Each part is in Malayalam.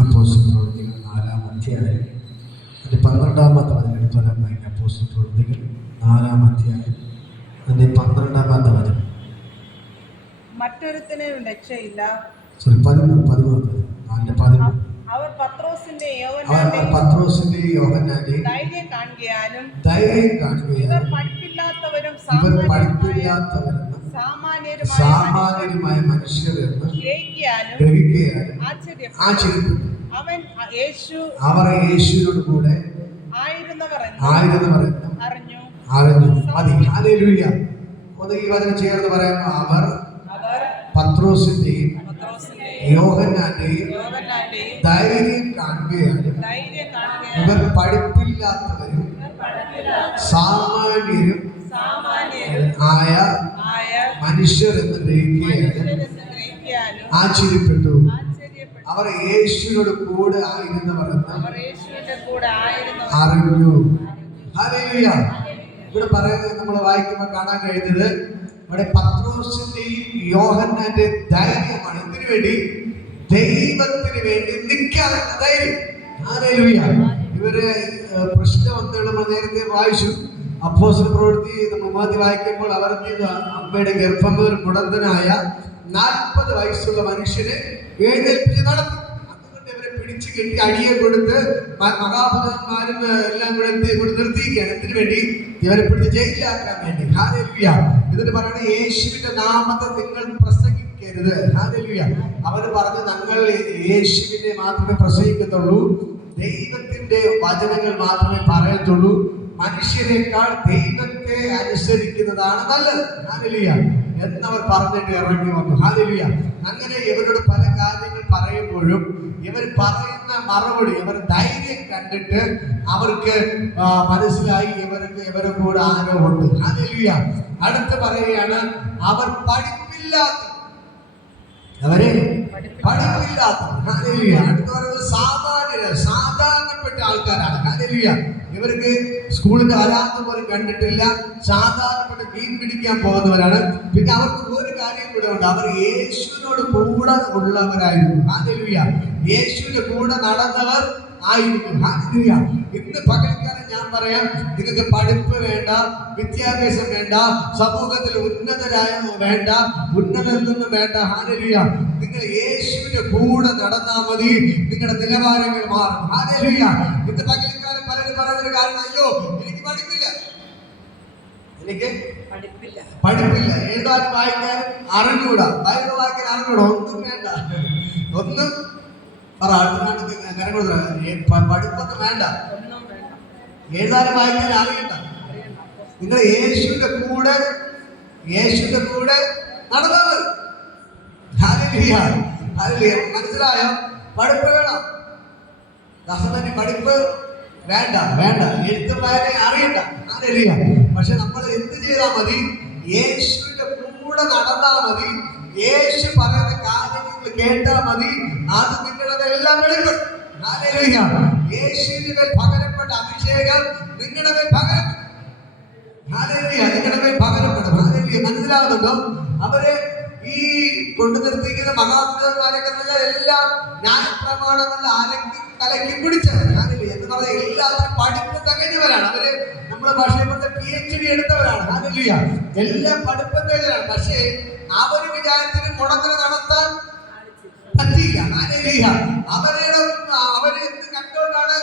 അപ്പോസ്തലപ്രവൃത്തികൾ 4-ാം അധ്യായം 12-ാമത്തെ വചനം എടുത്തോളം വായിക്കാം. അപ്പോസ്തലപ്രവൃത്തികൾ 4-ാം അധ്യായം 12-ാമത്തെ വചനം. മറ്റൊരുത്തനും രക്ഷയില്ല. 13 അവർ പത്രോസിന്റെ യോഹന്നാന്റെയും ധൈര്യം കാണുകയാലും ഇവർ പഠിപ്പില്ലാത്തവരും സാമാന്യരുമായ മനുഷ്യരെന്ന് ഗ്രഹിക്കുകയാലും ആശ്ചര്യപ്പെട്ടു. അവർ യേശുവിനോട് കൂടെ ആയിരുന്നവർ അറിഞ്ഞു. മതി. ഹല്ലേലൂയ. ഈ വചനം ചേർന്ന് പറയുമ്പോൾ അവർ പത്രോസിന്റെയും യോഹന്നാന്റെയും ധൈര്യം കാണുകയാലും ഇവർ പഠിപ്പില്ലാത്തവരും സാമാന്യരും ആയ മനുഷ്യരെന്ന് ഗ്രഹിക്കുകയാലും ആശ്ചര്യപ്പെട്ടു. അവർ യേശുവിനോട് കൂടെ ആയിരുന്നവരെന്ന് അറിഞ്ഞു. ഹല്ലേലൂയ. ഇവിടെ പറയുന്നത് നമ്മൾ വായിക്കുമ്പോൾ കാണാൻ കഴിയുന്നത് ഇവിടെ പത്രോസിന്റെയും യോഹന്നാന്റെ ധൈര്യമാണ്. എന്തിനു വേണ്ടി? ദൈവത്തിന് വേണ്ടി നിൽക്കാനുള്ള ധൈര്യം. ഹല്ലേലൂയ. ഇവര് പ്രശ്നം എന്താണ് നമ്മൾ നേരത്തെ വായിച്ചു. അപ്പോസ്തലപ്രവൃത്തി നമ്മൾ വായിക്കുമ്പോൾ അവർ അമ്മയുടെ ഗർഭം മുതൽ മുടന്തനായ 40 വയസ്സുള്ള മനുഷ്യനെ എഴുന്നേൽപ്പിച്ച് നടത്തി. അതുകൊണ്ട് ഇവരെ പിടിച്ചു കെട്ടി അടിയെ കൊടുത്ത് മഹാഭൂതന്മാരും എല്ലാം കൂടെ നിർത്തിയിരിക്കുകയാണ്. എന്തിനു വേണ്ടി? ഇവരെ പിടിച്ച് ജയിലാക്കാൻ വേണ്ടി. ഹല്ലേലൂയ. എന്നിട്ട് പറയുന്നത് യേശുവിന്റെ നാമത്തെ നിങ്ങൾ പ്രസംഗിക്കരുത്. ഹല്ലേലൂയ. അവർ പറഞ്ഞു ഞങ്ങൾ യേശുവിനെ മാത്രമേ പ്രസംഗിക്കത്തുള്ളൂ, ദൈവത്തിന്റെ വചനങ്ങൾ മാത്രമേ പറയത്തുള്ളൂ, മനുഷ്യരെക്കാൾ ദൈവത്തെ അനുസരിക്കുന്നതാണ് നല്ലത്. ഹല്ലേലൂയ എന്നവർ പറഞ്ഞിട്ട് ഇറങ്ങി വന്നു. ഹല്ലേലൂയ. അങ്ങനെ ഇവരോട് പല കാര്യങ്ങൾ പറയുമ്പോഴും ഇവർ പറയുന്ന മറുപടി, ഇവർ ധൈര്യം കണ്ടിട്ട് അവർക്ക് മനസ്സിലായി ഇവരെ കൂടെ ആരോ ഉണ്ട്. ഹല്ലേലൂയ. അടുത്ത് പറയുകയാണ് അവരെ പഠിപ്പില്ലാത്ത. ഹല്ലേലൂയ. അടുത്ത് പറയുന്നത് സാധാരണപ്പെട്ട ആൾക്കാരാണ്. ഹല്ലേലൂയ. ഇവർക്ക് സ്കൂളിന്റെ വരാത്ത പോലും കണ്ടിട്ടില്ല, സാധാരണപ്പെട്ട മീൻ പിടിക്കാൻ പോകുന്നവരാണ്. പിന്നെ അവർക്ക് ഒരു കാര്യം കൂടെ ഉണ്ട്, അവർ യേശുവിനോട് കൂടെ ഉള്ളവരായിരുന്നു. ഹല്ലേലൂയ. യേശുവിന്റെ കൂടെ നടന്നവർ ആയിരുന്നു. ഹല്ലേലൂയ. ഇന്ന് പകൽക്കാലം ഞാൻ പറയാം, നിങ്ങൾക്ക് പഠിപ്പ് വേണ്ട, വിദ്യാഭ്യാസം വേണ്ട, സമൂഹത്തിൽ ഉന്നതരായ വേണ്ട, ഉന്നതൊന്നും വേണ്ട. ഹല്ലേലൂയ. നിങ്ങൾ യേശുവിന്റെ കൂടെ നടന്നാൽ മതി, നിങ്ങളുടെ നിലവാരങ്ങൾ മാറും. ഹല്ലേലൂയ. ഇന്ന് പകൽക്കാലം പലരും പറയുന്നൊരു കാരണം, അയ്യോ എനിക്ക് പഠിപ്പില്ല, എഴുതാൻ വായിക്കാൻ അറിഞ്ഞൂടാ, ബൈബിൾ വായിക്കാൻ അറിഞ്ഞൂടാ, ഒന്നും വേണ്ട, ഒന്നും പഠിപ്പൊന്നും വേണ്ട, എഴുതാനും വായിക്കാൻ അറിയണ്ട. നിങ്ങൾ യേശുവിന്റെ കൂടെ നടന്നത്. മനസ്സിലായോ? പഠിപ്പ് വേണം. ദാസന് പഠിപ്പ് വേണ്ട, എഴുത്തും വായന അറിയണ്ട. ഹല്ലേലൂയ. പക്ഷെ നമ്മൾ എന്ത് ചെയ്താൽ മതി? യേശുവിന്റെ കൂടെ നടന്നാൽ മതി, യേശു പറയുന്ന കാര്യങ്ങൾ കേട്ടാൽ മതി, അത് നിങ്ങളുടെ എല്ലാം വെളിപ്പെടും. ഹല്ലേലൂയ. യേശുവിന്റെ മേൽ പകരപ്പെട്ട അഭിഷേകം നിങ്ങളുടെ മേൽ പകരപ്പെടും. ഹല്ലേലൂയ. നിങ്ങളുടെ മേൽ പകരപ്പെടും. ഹല്ലേലൂയ. മനസ്സിലാവുന്നുണ്ടോ? അവര് ഈ കൊണ്ടു നിർത്തിയിരിക്കുന്ന മഹാപുരുഷന്മാരൊക്കെ എല്ലാം ന്യായപ്രമാണങ്ങളിൽ കലക്കി പിടിച്ചവർ. ഹല്ലേലൂയ. എന്ന് പറഞ്ഞാൽ എല്ലാവരും പഠിപ്പ് തികഞ്ഞവരാണ്. അവര് നമ്മുടെ ഭാഷയിൽ പറഞ്ഞ PhD എടുത്തവരാണ്. ഹല്ലേലൂയ. എല്ലാം പഠിപ്പ് തികഞ്ഞവരാണ്. പക്ഷേ അവര് വിചാരത്തിന് മുടങ്ങൽ നടത്താൻ പറ്റിയില്ല. ഹല്ലേലൂയ. അവര് എന്ത് കണ്ടുകൊണ്ടാണ്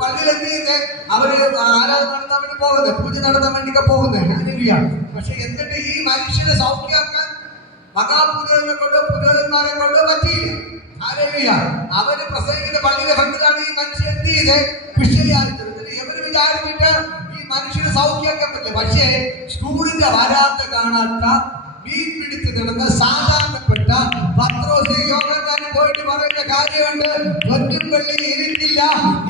പള്ളിയിലെത്തിയത്? അവര് ആരാധന നടത്താൻ വേണ്ടി പോകുന്നത്, പൂജ നടത്താൻ വേണ്ടിയൊക്കെ പോകുന്നത്. ഹല്ലേലൂയ. പക്ഷെ എന്നിട്ട് ഈ മനുഷ്യനെ സൗഖ്യമാക്കാൻ മഹാപുരോഹിതനെ കൊണ്ടോ പുരോഹിതന്മാരെ കൊണ്ടോ പറ്റിയില്ല. ഹല്ലേലൂയ. അവര് പ്രസംഗിക്കുന്ന പള്ളിയുടെ ഭക്തരാണ് ഈ മനുഷ്യൻ എന്ത് ചെയ്ത് വിഷയായിരുന്നത്. ഇവര് വിചാരിച്ചിട്ട് ഈ മനുഷ്യനെ സൗഖ്യമാക്കാൻ പറ്റില്ല. പക്ഷേ സ്കൂളിന്റെ വരാത്ത കാണാത്ത മീൻ പിടിച്ച് നടന്ന സാധാരണപ്പെട്ട പത്രോസ് യോഹന്നാനെ പോയിട്ട് പറയുന്ന കാര്യമുണ്ട്. ഒന്നും വെള്ളി എനിക്കില്ല,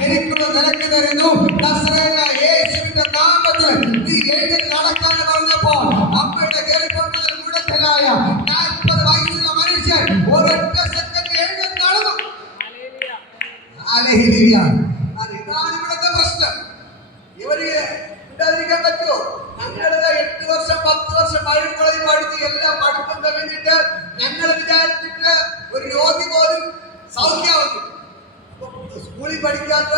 എനിക്കുള്ള നിനക്ക് തരുന്നു, നസറേയനായ യേശുവിന്റെ നാമത്തിൽ നീ എഴുന്നേറ്റ് നടക്കാൻ പറഞ്ഞപ്പോൾ അമ്മയുടെ ഗർഭം മുതൽ മുടന്തനായ 40 വയസ്സുള്ള മനുഷ്യൻ ഒരൊറ്റ സെക്കൻഡ് എഴുന്നേറ്റ് നടന്നു. ഹല്ലേലൂയ. ഇതാണ് ഇവിടുത്തെ പ്രശ്നം. ഇവര് ഉണ്ടാതിരിക്കാൻ പറ്റുമോ? ഞങ്ങളുടെ 8 വർഷം 10 വർഷം ബൈബിളിൽ പഠിച്ച് എല്ലാം പഠിപ്പും കഴിഞ്ഞിട്ട് ഞങ്ങൾ വിചാരിച്ചിട്ട് ഒരു രോഗി പോലും സൗഖ്യമാകും. ബൈബിളിൽ പഠിക്കാത്ത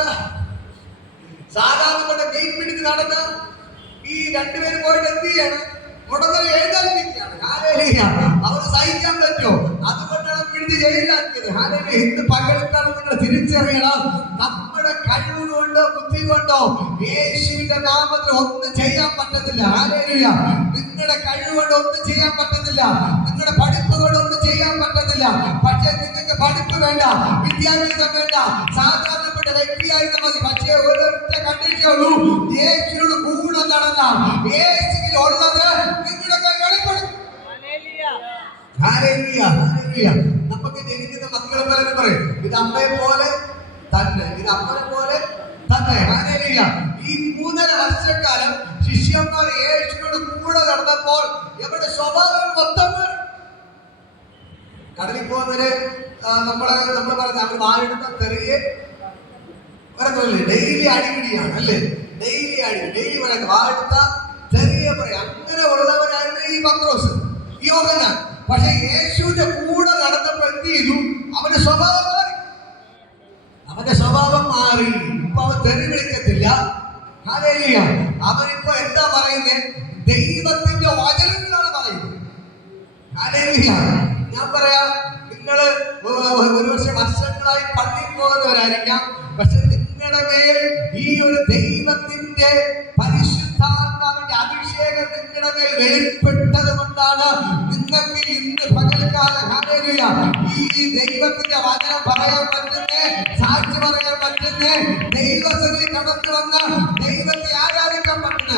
സാധാരണപ്പെട്ട മീൻ പിടിച്ച് നടന്ന ഈ രണ്ടുപേരും പോയിട്ട് എന്ത് ചെയ്യണം? ഉടനെ എഴുതാതിരിക്കുകയാണ്. അവർ സഹിക്കാൻ പറ്റുമോ? അതുകൊണ്ടാണ് പിടിച്ച് ജയിലാക്കിയത്. ഇന്ന് പകൽക്കാലം നിങ്ങൾ തിരിച്ചറിയണം, നമ്മുടെ കഴിവ് കൊണ്ടോ ബുദ്ധി കൊണ്ടോ യേശുവിന്റെ നാമത്തിൽ ഒന്നും ചെയ്യാൻ പറ്റത്തില്ല. നിങ്ങളുടെ കഴിവ് കൊണ്ട് ഒന്നും ചെയ്യാൻ പറ്റത്തില്ല, നിങ്ങളുടെ പഠിപ്പ് കൊണ്ട് ഒന്നും ചെയ്യാൻ പറ്റത്തില്ല. പക്ഷെ നിങ്ങൾക്ക് പഠിപ്പ് വേണ്ട, വിദ്യാഭ്യാസം വേണ്ട, സാധാരണപ്പെട്ട വ്യക്തിയായിരുന്ന മതി. പക്ഷേ ഒരൊറ്റ കണ്ടീഷനേ ഉള്ളൂ, യേശുവിനോട് കൂടെ നടന്ന യേശുവിൽ ഉള്ളത് നിങ്ങളുടെ വെളിപ്പെടും. നമുക്ക് ജനിക്കുന്ന മക്കൾ പലരും പറയും, ഇത് അമ്മയെ പോലെ തന്നെ, ഇത് അമ്മനെ പോലെ തന്നെ. ഈ 3.5 വർഷക്കാലം ശിഷ്യന്മാർ യേശുവിനോട് കൂടെ നടന്നപ്പോൾ എവിടെ സ്വഭാവം മൊത്തം കടലിൽ പോകുന്നവര് നമ്മൾ പറഞ്ഞ അവർ വാലെടുത്ത തെറിയെ ഡെയിലി അടിപിടിയാണ് അല്ലേ? ഡെയിലി പറയുന്നത് വാലെടുത്ത തെറിയെ പറയും. അങ്ങനെ ഉള്ളവരായിരുന്നു ഈ പത്രോസ്, ഈ യോഹന്നാൻ. പക്ഷെ യേശുവിന്റെ കൂടെ നടന്നപ്പോൾ എന്ത് ചെയ്തു? അവന്റെ സ്വഭാവം മാറി. ഇപ്പൊ അവൻ തെറി വിളിക്കത്തില്ല. അവനിപ്പോ എന്താ പറയുന്നത്? ദൈവത്തിന്റെ വചനങ്ങളാണ് പറയുന്നത്. ഞാൻ പറയാം, നിങ്ങള് ഒരുപക്ഷെ വർഷങ്ങളായി പള്ളിയിൽ പോകുന്നവരായിരിക്കാം. പക്ഷെ നിങ്ങളുടെ മേൽ ഈ ഒരു ദൈവത്തിന്റെ പരിശുദ്ധാത്മാവിന്റെ അഭിഷേകം നിങ്ങളുടെ മേൽ വെളിപ്പെട്ടത് കൊണ്ടാണ് നിങ്ങൾക്ക് ഇന്ന് പകൽക്കാലം ഈ ദൈവത്തിന്റെ വചനം പറയാൻ പറ്റുന്നേ, സാക്ഷി പറയാൻ പറ്റുന്നേ, ദൈവസന്നിധി കടന്നു വന്ന് ദൈവത്തെ ആരാധിക്കാൻ പറ്റുന്ന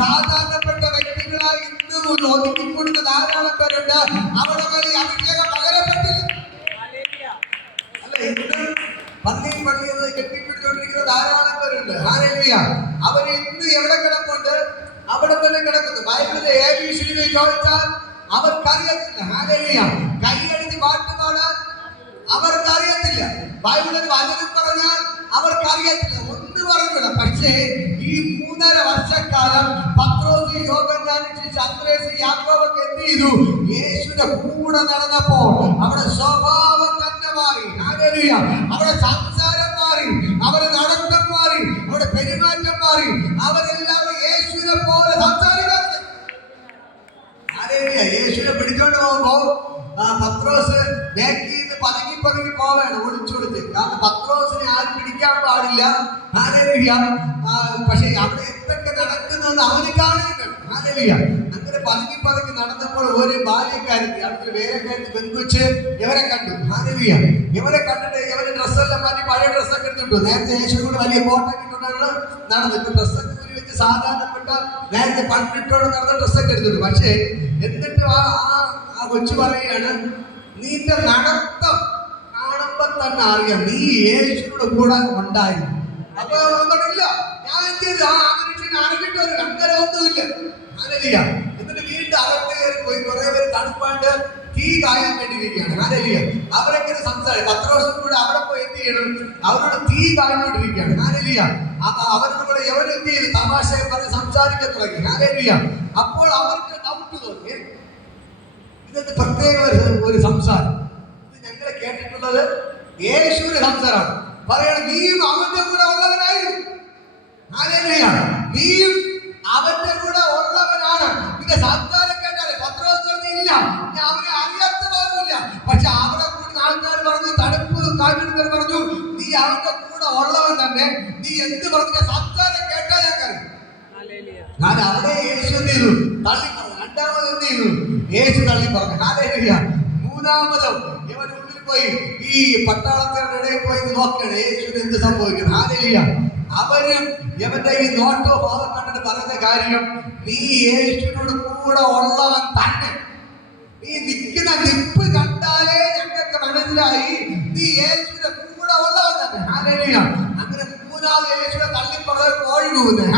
സാധാരണപ്പെട്ട വ്യക്തികളായി ഇന്ന് ഒതുക്കിക്കൊടുത്ത ധാരാളം പേരുണ്ട്. അവിടെ മേൽ അഭിഷേകം പകരപ്പെട്ടില്ല. അല്ല, ഇന്ന് പള്ളി കെട്ടിപ്പിടിച്ചുകൊണ്ടിരിക്കുന്ന ധാരാളം പേരുണ്ട്. അവർ ഇന്ന് എവിടെ കിടപ്പുണ്ട്? അവിടെ തന്നെ കിടക്കുന്നു. ബൈബിളിലെ ABC ചോദിച്ചാൽ അവർക്കറിയത്തില്ല. കൈയടിച്ച് പാട്ടുപാടാൻ അവർക്കറിയത്തില്ല. ബൈബിളിൽ വചനം പറഞ്ഞാൽ അവർക്കറിയത്തില്ല, ഒന്നും പറഞ്ഞില്ല. പക്ഷേ ഈ 3.5 വർഷക്കാലം പത്രോസ്, യോഹന്നാൻ, അന്ത്രേസ്, യാക്കോബൊക്കെ എന്ത് ചെയ്തു? യേശുവിന്റെ കൂടെ നടന്നപ്പോൾ അവിടെ സ്വഭാവം തന്നെ മാറി. അവിടെ സംസാരം മാറി, അവരുടെ നടത്തം മാറി, അവരുടെ പെരുമാറ്റം മാറി. അവരെല്ലാവരും യേശുവിനെ പോലെ സംസാരിക്കാൻ. യേശുവിനെ പിടിച്ചോണ്ട് പോകുമ്പോ പത്രോസ് ബാക്കിൽ നിന്ന് പതുങ്ങി പോവാണ്, ഒളിച്ചൊളിച്ച്. കാരണം പത്രോസിനെ ആരും പിടിക്കാൻ പാടില്ല. പക്ഷെ അവിടെ എന്തൊക്കെ നടക്കുന്നത് അവന് കാണുന്നുണ്ട്. അങ്ങനെ പതുങ്ങി നടന്നപ്പോൾ ഒരു ബാല്യക്കാരത്തി, അടുത്തൊരു വേലക്കാരത്തി പെൺകൊച്ച് ഇവരെ കണ്ടു. ഇവരെ കണ്ടിട്ട് ഇവരെ ഡ്രസ്സെല്ലാം മാറ്റി പഴയ ഡ്രസ്സൊക്കെ എടുത്തിട്ടു. നേരത്തെ യേശുവിനോട് വലിയ കോട്ടൊക്കെ ഇട്ടുകൊണ്ടാണ് നടന്നത്. ഇപ്പൊ ഡ്രസ്സൊക്കെ വെച്ച് സാധാരണപ്പെട്ട നേരത്തെ പണ്ടിട്ടോട് നടന്ന ഡ്രസ്സൊക്കെ എടുത്തിട്ടു. പക്ഷേ എന്നിട്ട് ആ കൊച്ചു പറയുകയാണ്, നിന്റെ നടത്തം കാണുമ്പോ തന്നെ അറിയാം നീ യേശുവിനോട് കൂടെ ഉണ്ടായിരുന്നു. അപ്പൊ ഇല്ല, ഞാൻ എന്ത് ചെയ്തു? അറിഞ്ഞിട്ട് ഒരു അങ്ങനെ ഒന്നുമില്ല. എന്നിട്ട് വീണ്ടും അകത്ത് കയറി പോയി. കുറെ പേര് തണുപ്പാണ്ട് തീ കായാൻ വേണ്ടിയിരിക്കുകയാണ്. അവരൊക്കെ സംസാരിക്കും. 10 വർഷം കൂടെ അവിടെ പോയി എന്ത് ചെയ്യണം? അവരോട് തീ കാഞ്ഞോണ്ടിരിക്കുകയാണ്. അവരുടെ കൂടെ എവരെന്ത് ചെയ്തു? തമാശ പറഞ്ഞ് സംസാരിക്കാൻ തുടങ്ങി. അപ്പോൾ അവർക്ക് ഡൗട്ട് തോന്നി, ഇതൊരു പ്രത്യേക ഒരു സംസാരം. ഇത് ഞങ്ങൾ കേട്ടിട്ടുള്ളത് യേശുവിന്റെ സംസാരമാണ്. പറയണം, നീയും അവന്റെ കൂടെ ഉള്ളവനായിരുന്നു. നീയും അവന്റെ കൂടെ ഉള്ളവനാണ്. നിന്റെ സംസാരം കേട്ടാലേ പത്രോസ് ഇല്ല, ഞാൻ അവനെ അറിയാത്ത പോലുമില്ല. പക്ഷെ അവിടെ കൂടി ആൾക്കാർ പറഞ്ഞു, തണുപ്പ് കാറ്റുകാർ പറഞ്ഞു, നീ അവന്റെ കൂടെ ഉള്ളവൻ തന്നെ. നീ എന്ത് പറഞ്ഞ സംസാരം കേട്ടാ ഞാൻ അവിടെ യേശു എന്ത് ചെയ്തു? തള്ളി പറഞ്ഞു. രണ്ടാമത് എന്ത് ചെയ്തു? യേശു തള്ളി പറഞ്ഞു. മൂന്നാമതും ഇവൻ ഉള്ളിൽ പോയി ഈ പട്ടാളക്കാരുടെ ഇടയിൽ പോയി നോക്കണം യേശുവിന് എന്ത് സംഭവിക്കും. അവരും ഇവന്റെ ഈ നോട്ടോ ഭാവം കണ്ടിട്ട് പറഞ്ഞ കാര്യം, നീ യേശുവിനോട് കൂടെ ഉള്ളവൻ തന്നെ. നീ നിൽക്കുന്ന നിപ്പ് കണ്ടാലേ ഞങ്ങൾക്ക് മനസ്സിലായി നീ യേശുവിന്റെ കൂടെ ഉള്ളവൻ തന്നെ. അങ്ങനെ മൂന്നാമത് യേശുവിനെ തള്ളിപ്പറഞ്ഞ കോഴി പോകുന്നത്.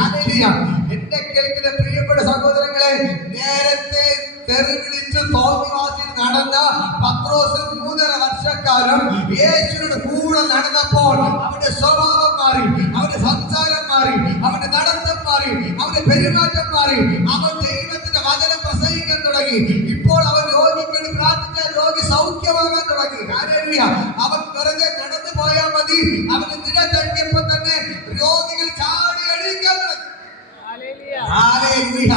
എന്റെ കേൾക്കുന്ന പ്രിയപ്പെട്ട സഹോദരങ്ങളെ, നേരത്തെ തെറി വിളിച്ച് തോന്നിവാസിൽ നടന്ന പത്രോസ് 3.5 വർഷക്കാലം യേശുവിനോട് കൂടെ നടന്നപ്പോൾ അവന്റെ സ്വഭാവം മാറി, അവന്റെ സംസാരം മാറി, അവന്റെ നടത്തം മാറി, അവന്റെ പെരുമാറ്റം മാറി. അവൻ ദൈവത്തിന്റെ വചനം പ്രസംഗിക്കാൻ തുടങ്ങി. ഇപ്പോൾ അവൻ രോഗിക്ക് പ്രാർത്ഥിച്ച രോഗി സൗഖ്യമാകാൻ തുടങ്ങി. അവൻ വെറുതെ നടന്നു പോയാൽ മതി, മതി അവന്റെ നിര തട്ടിയപ്പോ തന്നെ രോഗികൾ ചാടി എണീക്കാൻ തുടങ്ങി. ഹല്ലേലൂയ. ഹല്ലേലൂയ.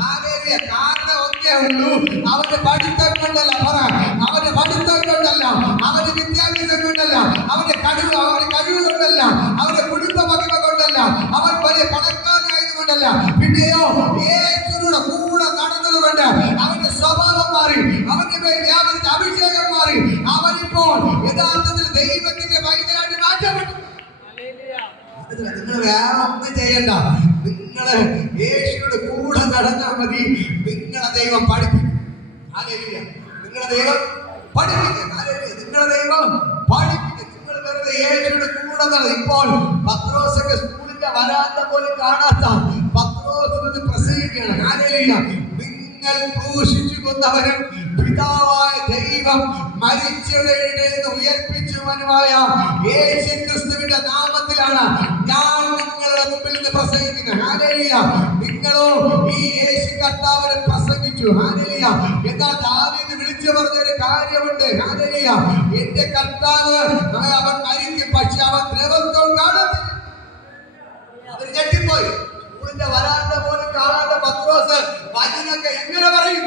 ഹല്ലേലൂയ. കാരണം ഒന്നേ ഉള്ളൂ, അവന്റെ പഠിത്തം കൊണ്ടല്ല. പറ, അവന്റെ പഠിത്തം കൊണ്ടല്ല, അവന്റെ വിദ്യാഭ്യാസം കൊണ്ടല്ല, അവന്റെ കഴിവ് കൊണ്ടല്ല, അവന്റെ കുടുംബ മഹിമ കൊണ്ടല്ല, അവൻ വലിയ പണക്കാരനായതുകൊണ്ടല്ല, പിന്നെയോ യേശുവിന്റെ കൂടെ നടന്നത് കൊണ്ട് അവന്റെ സ്വഭാവം മാറി, അവന്റെ മേൽ വ്യാപരിച്ച അഭിഷേകം മാറി. അവനിപ്പോൾ യഥാർത്ഥത്തിൽ ദൈവത്തിന്റെ വൈദ്യനായിട്ട് മാറ്റപ്പെട്ടു. നിങ്ങൾ വേറെ ഒന്നും ചെയ്യണ്ട, നിങ്ങള് യേശുയുടെ കൂടെ നടന്നാൽ മതി. നിങ്ങളെ ദൈവം പഠിപ്പിക്കും. ഹല്ലേലൂയ. നിങ്ങളെ ദൈവം പഠിപ്പിക്കും. ഹല്ലേലൂയ. നിങ്ങളെ ദൈവം പഠിപ്പിക്കും. നിങ്ങൾ വെറുതെ യേശുയുടെ കൂടെ നടന്നു. ഇപ്പോൾ പത്രോസൊക്കെ സ്കൂളിന്റെ വരാന്ത പോലും കാണാത്ത പത്രോസ് പ്രസംഗിക്കുകയാണ്. ഹല്ലേലൂയ. നിങ്ങൾ ക്രൂശിച്ചു കൊന്നവരും പിതാവായ ദൈവം മരിച്ചവരുടെ ഉയർപ്പിച്ചവനുമായ യേശു ക്രിസ്തുവിന്റെ നാമത്തിലാണ് ഞാൻ നിങ്ങളുടെ മുമ്പിൽ നിന്ന് പ്രസംഗിക്കുന്നത്. ഹല്ലേലൂയ. നിങ്ങളോ ഈ യേശു കർത്താവിനെ പ്രസംഗിച്ചു. ഹല്ലേലൂയ. എന്നാൽ ദാവീദ് വിളിച്ചു പറഞ്ഞൊരു കാര്യമുണ്ട്. ഹല്ലേലൂയ. എന്റെ കർത്താവ് അവൻ മരിക്കും, പക്ഷെ അവൻ ദ്രവത്വം കാണത്തില്ല. അവർ ഞെട്ടിപ്പോയി. സ്കൂളിന്റെ വരാന്ത പോലും കാണാത്ത പത്രോസ് വചനമൊക്കെ എങ്ങനെ പറയും?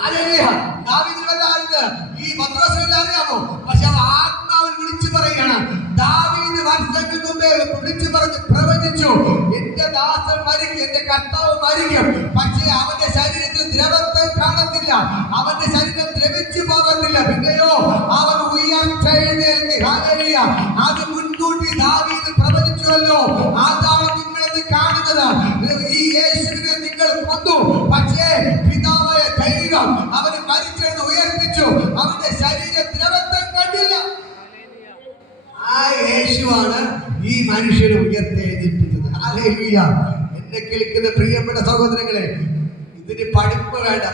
ഹല്ലേലൂയ. ദാവീദിന് വല്ലാതെ ഈ പത്രോസിനെ അറിയാമോ? പക്ഷെ അവൻ ആത്മാവിൽ വിളിച്ചു പറയുകയാണ്. ദാവീദ് വർഷങ്ങൾക്ക് മുമ്പേ വിളിച്ചു പറഞ്ഞ് പ്രവചിച്ചു, എന്റെ ദാസൻ മരിക്കും, എന്റെ കർത്താവ് മരിക്കും, പക്ഷേ അവന്റെ ശരീരത്തിൽ ദ്രവത്വം കാണത്തില്ല, അവന്റെ ശരീരം ദ്രവിച്ചു പോകത്തില്ല, പിന്നെയോ അവൻ ഉയർത്തെഴുന്നേൽക്കും. ഹല്ലേലൂയ. അത് മുൻകൂട്ടി ദാവീദ് പ്രവചിച്ചുവല്ലോ. അതാണ് നിങ്ങളിത് കാണുന്നത്. ഈ യേശുവിനെ നിങ്ങൾ കൊന്നു, പക്ഷേ പിതാവായ ദൈവം അവന് മരിച്ചെന്ന് ഉയർപ്പിച്ചു, അവന്റെ ശരീരം ദ്രവത്വം കണ്ടില്ല. ആ യേശുവാണ് ഈ മനുഷ്യനെ ഉയർത്തെഴുന്നേൽപ്പിച്ചത്. ഹല്ലേലൂയ. എന്നെ കേൾക്കുന്ന പ്രിയപ്പെട്ട സഹോദരങ്ങളെ, ഇതിന് പഠിപ്പ് വേണ്ട.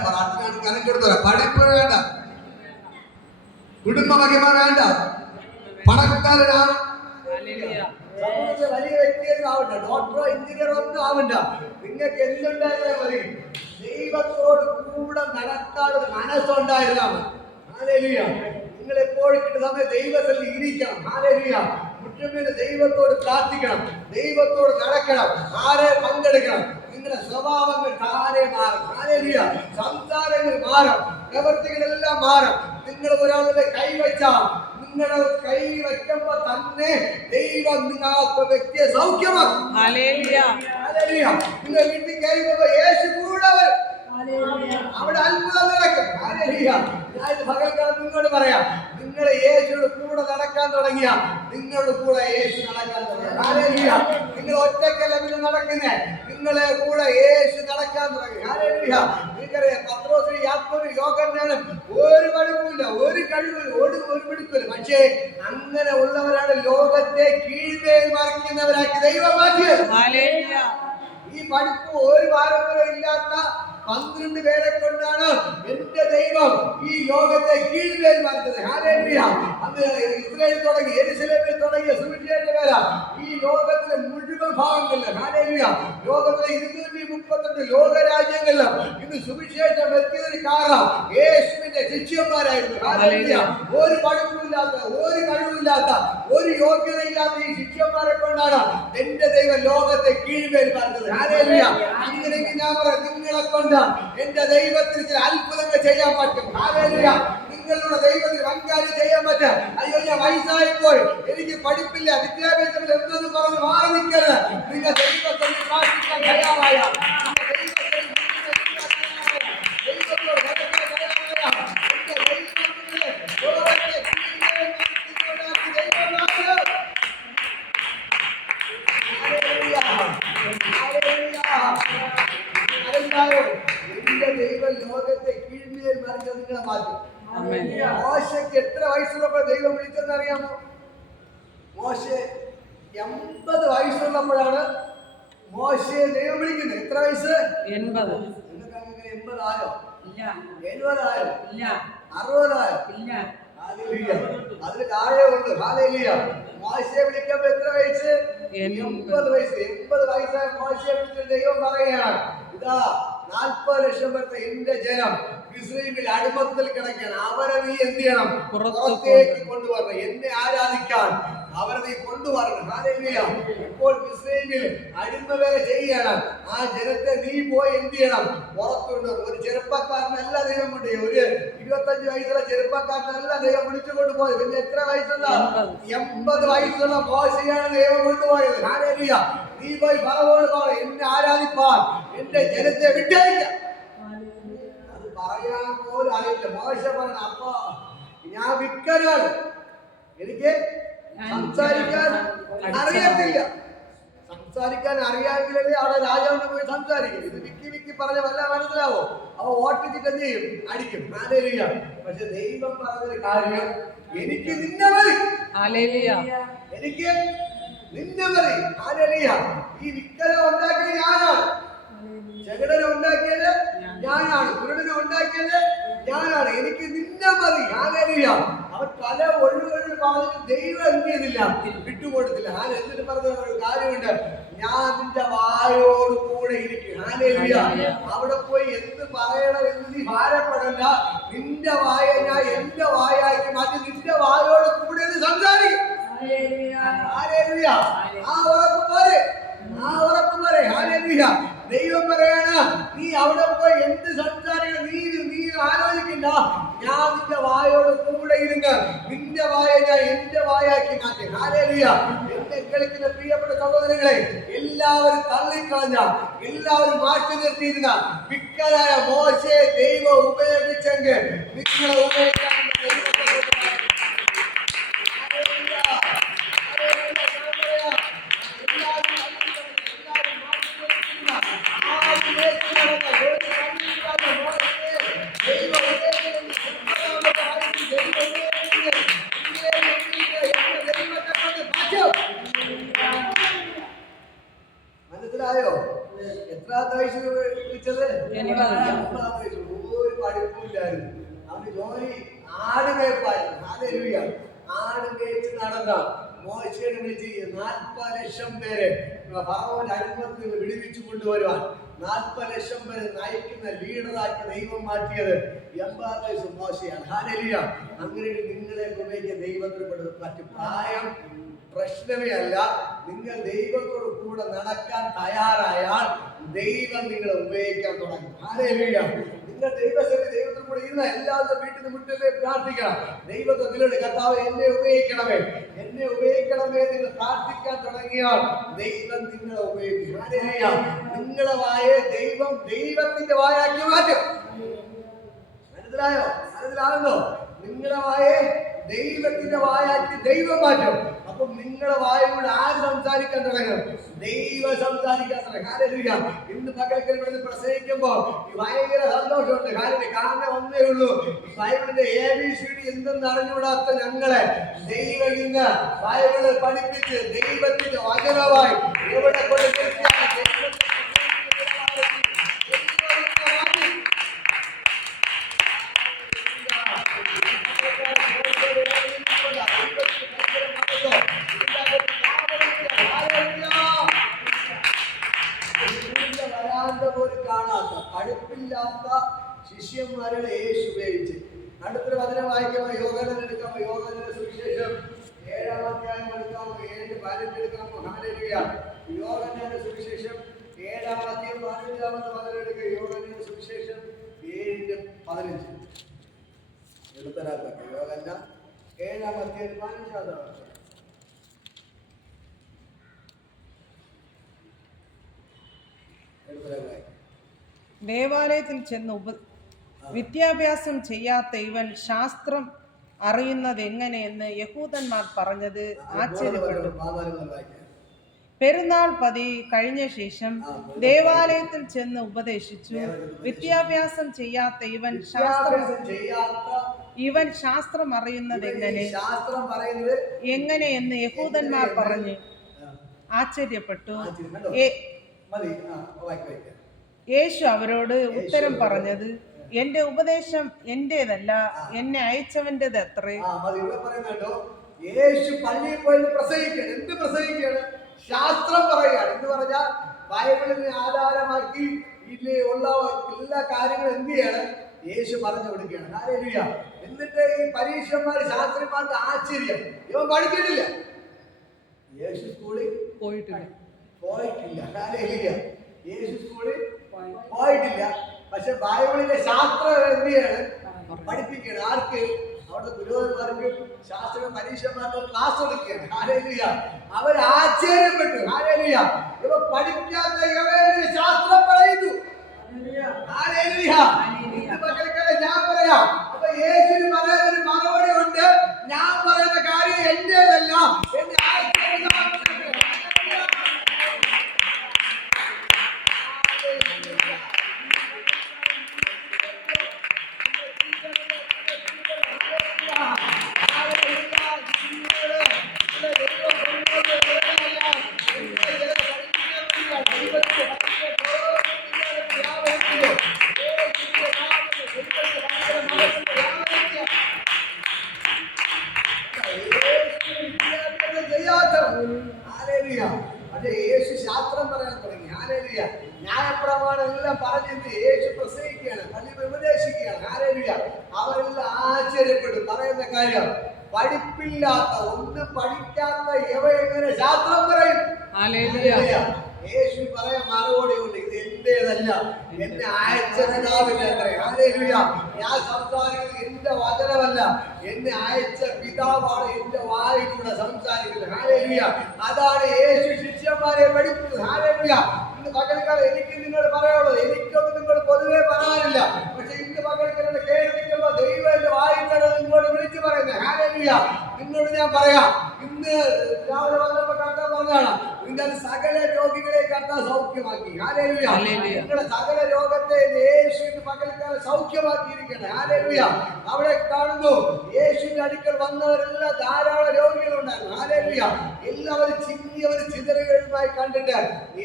കനക്കെടുത്ത പഠിപ്പ് വേണ്ട, കുടുംബ മഹിമ വേണ്ട, പണക്കാരനാണ്, വലിയ വ്യക്തിയൊന്നും ആവണ്ട, ഡോക്ടറോ എഞ്ചിനീയറോ ഒന്നും ആവണ്ട. നിങ്ങൾക്ക് എന്തുണ്ടായിരുന്നാ മതി? ദൈവത്തോട് കൂടെ നടക്കാനുള്ള മനസ്സുണ്ടായിരുന്നാ മതി. ഹല്ലേലൂയ. നിങ്ങൾ എപ്പോഴും കിട്ടുന്ന സമയം ദൈവത്തിൽ ഇരിക്കണം. ഹല്ലേലൂയ. മുറ്റുമേൽ ദൈവത്തോട് പ്രാർത്ഥിക്കണം, ദൈവത്തോട് നടക്കണം, ആരെ പങ്കെടുക്കണം. നിങ്ങളുടെ സ്വഭാവങ്ങൾ താരെ മാറും. ഹല്ലേലൂയ. സംസാരങ്ങൾ മാറും, പ്രവൃത്തികളെല്ലാം മാറും. നിങ്ങൾ ഒരാളുടെ കൈവച്ചാൽ നിങ്ങളുടെ കൈ വയ്ക്കുമ്പോ തന്നെ ദൈവം നിങ്ങൾക്ക് വ്യക്തിയെ സൗഖ്യമാക്കും. ഹല്ലേലൂയ. ഹല്ലേലൂയ. നിങ്ങൾ വീട്ടിൽ കയറുമ്പോ യേശു കൂടെ വരും. അവിടെ അത്ഭുതം നടക്കും. ഹല്ലേലൂയ. ഞാൻ പകൽക്കാലം നിങ്ങളോട് പറയാം, നിങ്ങൾ യേശുയുടെ കൂടെ നടക്കാൻ തുടങ്ങിയ നിങ്ങളുടെ കൂടെ യേശു നടക്കാൻ തുടങ്ങി. ഹല്ലേലൂയ. നിങ്ങൾ ഒറ്റയ്ക്കല്ല പിന്നെ നടക്കുന്നേ, നിങ്ങളെ കൂടെ യേശു നടക്കാൻ തുടങ്ങി. ഹല്ലേലൂയ. നിങ്ങൾക്കറിയാം, പത്രോസിന് യാക്കോബിനും യോഹന്നാനും ഒരു പഠിപ്പില്ല, ഒരു കഴിവില്ല, ഒരു പിടിപ്പില്ല. പക്ഷേ അങ്ങനെ ഉള്ളവരാണ് ലോകത്തെ കീഴ്മേൽ മറിക്കുന്നവരാക്കി ദൈവം മാറ്റിയത്. ഹല്ലേലൂയ. ഈ പഠിപ്പ് ഒരു പാരമ്പര്യം ഇല്ലാത്ത 12 പേരെ കൊണ്ടാണ് എന്റെ ദൈവം ഈ ലോകത്തെ കീഴ്മേൽ മാറ്റുന്നത്. ഹല്ലേലൂയ. അന്ന് ഇസ്രായേൽ തുടങ്ങി, യെരൂശലേമിൽ തുടങ്ങിയ സുവിശേഷ വേല ഈ ലോകത്തിലെ മുഴുവൻ ഭാഗങ്ങളിലും, ഹല്ലേലൂയ, ലോകത്തിലെ 238 ലോകരാജ്യങ്ങളിലും ഇന്ന് സുവിശേഷം എത്തിയതിന് കാരണം യേശുവിന്റെ ശിഷ്യന്മാരായിരുന്നു. ഹല്ലേലൂയ. ഒരു പഠിപ്പില്ലാത്ത, ഒരു കഴിവില്ലാത്ത, ഒരു യോഗ്യതയില്ലാത്ത ഈ ശിഷ്യന്മാരെ കൊണ്ടാണ് എന്റെ ദൈവം ലോകത്തെ കീഴ്മേൽ മാറ്റുന്നത്. ഹല്ലേലൂയ. അങ്ങനെയെങ്കിൽ ഞാൻ പറയാം, നിങ്ങളെ കൊണ്ട് എന്റെ ദൈവത്തിന് ചില അത്ഭുതങ്ങൾ ചെയ്യാൻ പറ്റും. ഹല്ലേലൂയ. നിങ്ങളുടെ ദൈവത്തിന് വൻകാര്യം ചെയ്യാൻ പറ്റും. അയ്യോ, ഞാൻ വയസ്സായിപ്പോയി, എനിക്ക് പഠിപ്പില്ല, വിദ്യാഭ്യാസത്തിൽ എന്തെന്ന് പറഞ്ഞ് മാറി നിൽക്കരുത്. നിങ്ങൾ ദൈവത്തിൽ പ്രാർത്ഥിക്കാൻ തയ്യാറായ, എന്റെ ദൈവം ലോകത്തെ കീഴ്മേൽ മറിച്ച് നിങ്ങളെ മാറ്റും. മോശയ്ക്ക് എത്ര വയസ്സുള്ളപ്പോൾ ദൈവം വിളിച്ചെന്ന് അറിയാമോ? മോശെ 80 വയസ്സുള്ളപ്പോഴാണ് മോശയെ ദൈവം വിളിക്കുന്നത്. എത്ര വയസ്സ്? 80. നിങ്ങൾക്ക് അങ്ങനെ 80 ആയോ? ഇല്ല. 70 ആയോ? ഇല്ല. 60 ആയോ? ഇല്ല. ഹല്ലേലൂയ. അതിന് താഴെ ഉള്ളു. ഹല്ലേലൂയ. മോശയെ വിളിക്കുമ്പോ എത്ര വയസ്സ്? 80 വയസ്സ്. 80 വയസ്സായ മോശയെ വിളിച്ച് ദൈവം പറയുകയാണ്, ഇതാ 40 ലക്ഷം പേർക്ക് എന്റെ ജനം മിസ്രയീമിൽ അടിമത്തത്തിൽ കിടക്കുകയാണ്, അവരെ നീ എന്ത് ചെയ്യണം? പുറത്തേക്ക് കൊണ്ടുവരണം, എന്നെ ആരാധിക്കാൻ അവരെ നീ കൊണ്ടുവരണം. ഹല്ലേലൂയ. ഇപ്പോൾ ഇസ്രായേലിൽ അടിമ വേല ചെയ്യണം. ആ ജനത്തെ നീ പോയി എന്ത് ചെയ്യണം? പുറത്തുണ്ട്. ഒരു ചെറുപ്പക്കാരനല്ല ദൈവം കൊണ്ട്, ഒരു 25 വയസ്സുള്ള ചെറുപ്പക്കാരനല്ല ദൈവം വിളിച്ചുകൊണ്ട് പോയത്. പിന്നെ എത്ര വയസ്സുള്ള? 80 വയസ്സുള്ള മോശയാണ് ദൈവം കൊണ്ടുപോയത്. ഹല്ലേലൂയ. നീ പോയി ഫറവോട് പറ, എന്നെ ആരാധിപ്പാൻ എന്റെ ജനത്തെ വിട്ടയക്കാം. അത് പറയാൻ പോലും അറിയില്ല. മോശ പറഞ്ഞ, അപ്പ ഞാൻ വിക്കനാണ്, എനിക്ക് സംസാരിക്കാൻ അറിയത്തില്ല. സംസാരിക്കാൻ അറിയാമെങ്കിലേ അവിടെ രാജാവിനെ പോയി സംസാരിക്കും. ഇത് വിക്കി പറഞ്ഞ വല്ല മനസ്സിലാവോ? അവ ഓട്ടിച്ചിട്ട് എന്ത് ചെയ്യും? അടിക്കും. ഹല്ലേലൂയ. പക്ഷെ ദൈവം പറഞ്ഞൊരു കാര്യം, എനിക്ക് നിന്നെ മതി. എനിക്ക് നിന്നെ മതി. ഹല്ലേലൂയ. ഈ വിക്കനെ ഉണ്ടാക്കിയത് ഞാനാണ്, ജഗടനെ ഉണ്ടാക്കിയത് ഞാനാണ്, കുരുടനെ ഉണ്ടാക്കിയത് ഞാനാണ്. എനിക്ക് നിന്നെ മതി. ഹല്ലേലൂയ. അവൻ പല ഒഴിവുകളിൽ പറഞ്ഞിട്ട് ദൈവം എന്ത് ചെയ്തില്ല? വിട്ടുകൊടുത്തില്ല. എന്നിട്ട് പറഞ്ഞ ഒരു കാര്യമുണ്ട്, ഞാൻ നിന്റെ വായോട് കൂടെ ഇരിക്കും. ഹല്ലേലൂയ. അവിടെ പോയി എന്ത് പറയണം എന്ന് നീ ഭാരപ്പെടണ്ട. നിന്റെ വായ ഞാൻ എന്റെ വായാക്കി മാറ്റി നിന്റെ വായോട് കൂടെ സംസാരിക്കും. ഹല്ലേലൂയ. ആ ഉറപ്പ് പോരെ, ആ ഉറപ്പ് പോരെ. ഹല്ലേലൂയ. ദൈവം പറയാണ്, നീ അവിടെ പോയി എന്ത് സംസാരിക്കണം നീ ആലോചിക്കണ്ട. ഞാൻ നിന്റെ വായോട് കൂടെ ഇരുന്ന് നിന്റെ വായ ഞാൻ എന്റെ വായാക്കി മാറ്റി. ഹല്ലേലൂയ. എന്നെ കേൾക്കുന്ന പ്രിയപ്പെട്ട സഹോദരങ്ങളെ, എല്ലാവരും തള്ളിക്കളഞ്ഞ, എല്ലാവരും മാറ്റി നിർത്തിയിരുന്ന വിക്കലായ മോശയെ ദൈവം ഉപയോഗിച്ചെങ്കിൽ നിങ്ങളെ ഉപയോഗിക്കാൻ മനസ്സിലായോ? എത്രാമത്തെ വയസ്സിൽ വിളിച്ചത്? 80 വയസ്സ്. ഒരു പഠിപ്പില്ലായിരുന്നു. അവന് ജോലി ആട് മേപ്പായിരുന്നു. ഹല്ലേലൂയ. ആട് മേച്ച് നടന്ന മോശയെ വിളിച്ച് 40 ലക്ഷം പേരെ ഫറവോന്റെ അടിമത്തിൽ നിന്ന് വിടുവിച്ചു കൊണ്ടുവരുവാൻ 40 ലക്ഷം പേരെ നയിക്കുന്ന ലീഡറാക്കി ദൈവം മാറ്റിയത് 80 വയസ്സ് മോശയാണ്. ഹല്ലേലൂയ. അങ്ങനെ നിങ്ങളെ ഉപയോഗിക്കാൻ ദൈവത്തിന് മറ്റു പ്രായം പ്രശ്നമേ അല്ല. നിങ്ങൾ ദൈവത്തോട് കൂടെ നടക്കാൻ തയ്യാറായാൽ ദൈവം നിങ്ങളെ ഉപയോഗിക്കാൻ തുടങ്ങും. ഹല്ലേലൂയ. നിങ്ങൾ ദൈവത്തോട് കൂടെ ഇരുന്ന എല്ലാവരും വീട്ടിൽ നിന്ന് മുറ്റേ പ്രാർത്ഥിക്കണം. ദൈവത്തെ നിങ്ങളുടെ കർത്താവ് എന്നെ ഉപയോഗിക്കണമേ, എന്നെ ഉപയോഗിക്കണമേ നിങ്ങൾ പ്രാർത്ഥിക്കാൻ തുടങ്ങിയാൽ ദൈവം നിങ്ങളെ ഉപയോഗിക്കും. ഹല്ലേലൂയ. നിങ്ങളുടെ വായെ ദൈവം ദൈവത്തിന്റെ വായാക്കി മാറ്റും. മനസ്സിലായോ? മനസ്സിലാകുന്നോ? നിങ്ങളുടെ വായെ ദൈവത്തിന്റെ വായാക്കി ദൈവം മാറ്റും. അപ്പൊ നിങ്ങളുടെ വായോട് ആര് സംസാരിക്കാൻ തുടങ്ങും? ദൈവം സംസാരിക്കാൻ തുടങ്ങും. ഹല്ലേലൂയ. ഇന്ന് പകൽക്കൽ ഇവിടെ പ്രസംഗിക്കുമ്പോ ഭയങ്കര സന്തോഷമുണ്ട്. കാരണം ഒന്നേ ഉള്ളൂ, ബൈബിളിന്റെ ABCD എന്തെന്ന് അറിഞ്ഞുകൂടാത്ത ഞങ്ങളെ ദൈവം ഇന്ന് ബൈബിളിൽ പഠിപ്പിച്ച് ദൈവത്തിന്റെ വചനമായി എവിടെ കൊണ്ട് പോലും കാണാത്ത പഠിപ്പില്ലാത്ത ശിഷ്യന്മാരെ യേശു ഉപയോഗിച്ച്. അടുത്തൊരു വചനം വായിക്കാമോ? യോഹന്നാൻ എടുക്കാമോ? യോഹന്നാന്റെ സുവിശേഷം 7-ാം അധ്യായം എടുക്കാമോ? 7:15 എടുക്കാമോ? ഹല്ലേലൂയ. യോഹന്നാന്റെ സുവിശേഷം 7-ാം അധ്യായം 15-ാമത്തെ വചനം എടുക്കുക. യോഹന്നാന്റെ സുവിശേഷം 7:15 എടുത്തരാക്കാം. യോഹന്നാൻ 7-ാം അധ്യായം 15-ാമത്തെ വചനം. ദേവാലയത്തിൽ ചെന്ന് വിദ്യാഭ്യാസം ചെയ്യാത്ത ഇവൻ ശാസ്ത്രം അറിയുന്നത് എങ്ങനെയെന്ന് യഹൂദന്മാർ പറഞ്ഞത് ആശ്ചര്യപ്പെട്ടു. പെരുന്നാൾ പതി കഴിഞ്ഞ ശേഷം ദേവാലയത്തിൽ ചെന്ന് ഉപദേശിച്ചു. വിദ്യാഭ്യാസം ചെയ്യാത്ത ഇവൻ ശാസ്ത്രം അറിയുന്നത് എങ്ങനെയെന്ന് യഹൂദന്മാർ പറഞ്ഞ് ആശ്ചര്യപ്പെട്ടു. യേശു അവരോട് ഉത്തരം പറഞ്ഞത്, എന്റെ ഉപദേശം എന്റേതല്ല, എന്നെ അയച്ചവന്റേത് അത്രേ. യേശു പള്ളിയിൽ പോയി പ്രസംഗിക്കണം. എന്ത് പ്രസംഗിക്കണം? ശാസ്ത്രം പറയുകയാണ്. എന്ന് പറഞ്ഞാൽ ബൈബിളിനെ ആധാരമാക്കി ഉള്ള എല്ലാ കാര്യങ്ങളും എന്ത് ചെയ്യണം? യേശു പറഞ്ഞു കൊടുക്കുകയാണ്. ഹല്ലേലൂയ. എന്നിട്ട് ഈ പരീക്ഷന്മാർ ശാസ്ത്രിമാർക്ക് ആശ്ചര്യം, ഇവൻ പഠിച്ചിട്ടില്ല, യേശു സ്കൂളിൽ പോയിട്ടില്ല. ഹല്ലേലൂയ. യേശു സ്കൂളിൽ പോയിട്ടില്ല. പക്ഷെ ബൈബിളിലെ ശാസ്ത്രം എന്ത് ചെയ്യാണ്? പഠിപ്പിക്കുകയാണ്. ആർക്ക്? അവിടുത്തെ പുരോഹിതന്മാർക്കും ശാസ്ത്ര പരീക്ഷന്മാർക്കും ക്ലാസ് കൊടുക്കുകയാണ്. ഹല്ലേലൂയ. അവർ ആശ്ചര്യപ്പെട്ടു. ഹല്ലേലൂയ. ഇവ പഠിക്കാത്ത ഇവയെ ശാസ്ത്രം പറയുന്നു. ഹല്ലേലൂയ. ഇന്ന് മക്കൾക്കെല്ലാം ഞാൻ പറയാം, അപ്പൊ യേശുവിന് പറയാൻ ഒരു മറുപടി ഉണ്ട്. ഞാൻ പറയുന്ന കാര്യം എന്റേതല്ല, എന്നെ യേശു ശാസ്ത്രം പറയാൻ തുടങ്ങി. ഹല്ലേലൂയ. ന്യായപ്രമാണം എല്ലാം പറഞ്ഞിട്ട് യേശു പ്രസംഗിക്കുകയാണ്, പള്ളി ഉപദേശിക്കുകയാണ്. ഹല്ലേലൂയ. അവരെല്ലാം ആശ്ചര്യപ്പെട്ടു. പറയുന്ന കാര്യം, പഠിപ്പില്ലാത്ത, ഒന്നും പഠിക്കാത്ത ഇവ എങ്ങനെ ശാസ്ത്രം പറയും? ഹല്ലേലൂയ. യേശു പറയാൻ മറുപടി ഉണ്ട്, ഇത് എന്റേതല്ല, എന്നെ അയച്ച പിതാവിന്റെ അത്രേ. ഹല്ലേലൂയ. ഞാൻ സംസാരിക്കുന്നത് എന്റെ വചനമല്ല, എന്നെ അയച്ച പിതാവാണ് എന്റെ വായിലൂടെ സംസാരിക്കുന്നത്. ഹല്ലേലൂയ. അതാണ് യേശു ശിഷ്യന്മാരെ പഠിപ്പിക്കുന്നത്. ഹല്ലേലൂയ. ഇന്ന് പകൽക്കാലം എനിക്ക് നിങ്ങൾ പറയുള്ളൂ, എനിക്കൊന്നും നിങ്ങൾ പൊതുവെ പറയാനില്ല. പക്ഷെ ഇന്ന് പകൽക്കാലം കേൾപ്പിക്കുമ്പോ ദൈവം എന്റെ വായിച്ചാണ് നിങ്ങളോട് വിളിച്ചു പറയുന്നത്. ഹല്ലേലൂയ. നിങ്ങളോട് ഞാൻ പറയാം, ഇന്ന് രാവിലെ വന്നപ്പോ കർത്താവ് പറഞ്ഞതാണ്, നിങ്ങൾ സകല രോഗികളെ കർത്താവ് സൗഖ്യമാക്കി. ഹല്ലേലൂയ. നിങ്ങളുടെ സകല രോഗത്തെ യേശു ഇന്ന് പകൽക്കാലം സൗഖ്യമാക്കിയിരിക്കുകയാണ്. ഹല്ലേലൂയ. അവിടെ കാണുന്നു, യേശുവിന്റെ അടുക്കൽ വന്നവരെല്ലാം ധാരാളം രോഗികളുണ്ടായിരുന്നു. ഹല്ലേലൂയ. എല്ലാവരും ചിന്നിയവരും ചിതറുകളുമായി കണ്ടിട്ട്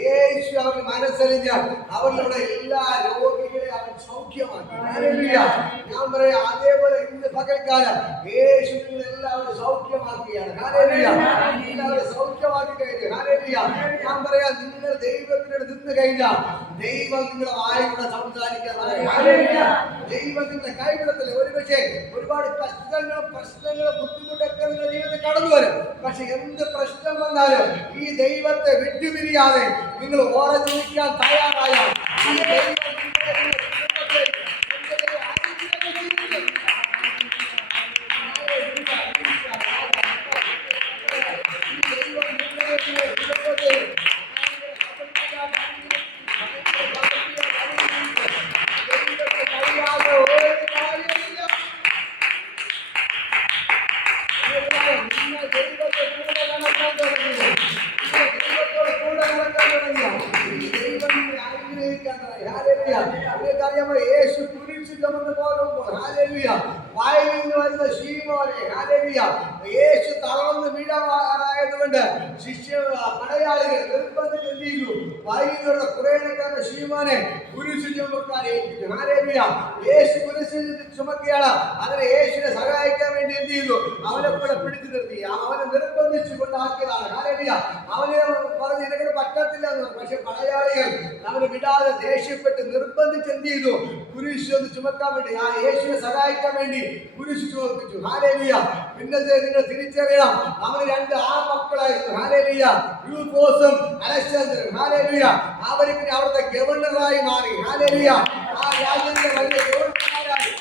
യേശു അവർക്ക് മനസ്സറിഞ്ഞ് അവരിലൂടെ എല്ലാ രോഗികളെ അവൻ സൗഖ്യമാക്കി. ഹല്ലേലൂയ. ഞാൻ പറയാം, അതേപോലെ ഇന്ന് പകൽക്കാലം യേശു നിങ്ങളെല്ലാവരും സൗഖ്യമാക്കുകയാണ്. ഹല്ലേലൂയ. എല്ലാവരും സൗഖ്യമാക്കി കഴിഞ്ഞു. ഹല്ലേലൂയ. ഞാൻ പറയാം, നിങ്ങൾ ദൈവത്തിനോട് നിന്ന് കഴിഞ്ഞാൽ ദൈവം നിങ്ങളുടെ വായിലൂടെ സംസാരിക്കാൻ. ഹല്ലേലൂയ. ദൈവം നിങ്ങളെ കൈവിടത്തില്ല. ഒരുപക്ഷെ ഒരുപാട് പ്രശ്നങ്ങളും ബുദ്ധിമുട്ടൊക്കെ നിങ്ങളുടെ ജീവിതത്തിൽ കടന്നു വരും. പക്ഷെ എന്ത് പ്രശ്നം വന്നാലും ഈ ദൈവത്തെ വിട്ടുപിരിയാതെ നിങ്ങൾ ഉറച്ചു നിൽക്കാൻ തയ്യാറായാൽ ഈ ദൈവം അറിയാമോ, യേശു കുരിശ് ചുമന്ന് പോകുമ്പോൾ വായിൽ നിന്ന് വരുന്ന ശീമോനെ, യേശു തളർന്ന് വീഴാറായതുകൊണ്ട് പടയാളികൾ നിർബന്ധിച്ച് എന്ത് ചെയ്തു? വായിലുള്ള കുറേക്കാരന്റെ ശീമോനെ കുരിശ് ചുമക്കാൻ ഏൽപ്പിച്ചു. യേശു കുരിശ് ചുമക്കുകയാണ്. അതിനെ യേശുവിനെ സഹായിക്കാൻ വേണ്ടി എന്ത് ചെയ്തു? അവനെ കൂടെ പിടിച്ചു നിർത്തി, അവനെ നിർബന്ധിച്ചു കൊണ്ടാക്കിയതാണ്. അവനെ പറഞ്ഞ് ഇതിനെ പറ്റത്തില്ല എന്ന് പറഞ്ഞു. പക്ഷെ പടയാളികൾ അവനെ വിടാതെ ദേഷ്യപ്പെട്ട് നിർബന്ധിച്ച് എന്ത് ചെയ്തു? കുരിശ് ഒന്ന് ചുമക്കാൻ വേണ്ടി, ആ യേശുവിനെ സഹായിക്കാൻ വേണ്ടി കുരിശ് ചുമപ്പിച്ചു. ഹല്ലേലൂയ. പിന്നത്തെ നിങ്ങൾ തിരിച്ചറിയണം, അവന് രണ്ട് ആൺമക്കളായിരുന്നു. ഹല്ലേലൂയ. യൂഫോസും അലക്സാണ്ടറും. ഹല്ലേലൂയ. അവർ പിന്നെ അവിടുത്തെ ഗവർണറായി മാറി. ഹല്ലേലൂയ. ആ രാജ്യത്തിന്റെ വലിയ ഗവർണർമാരായി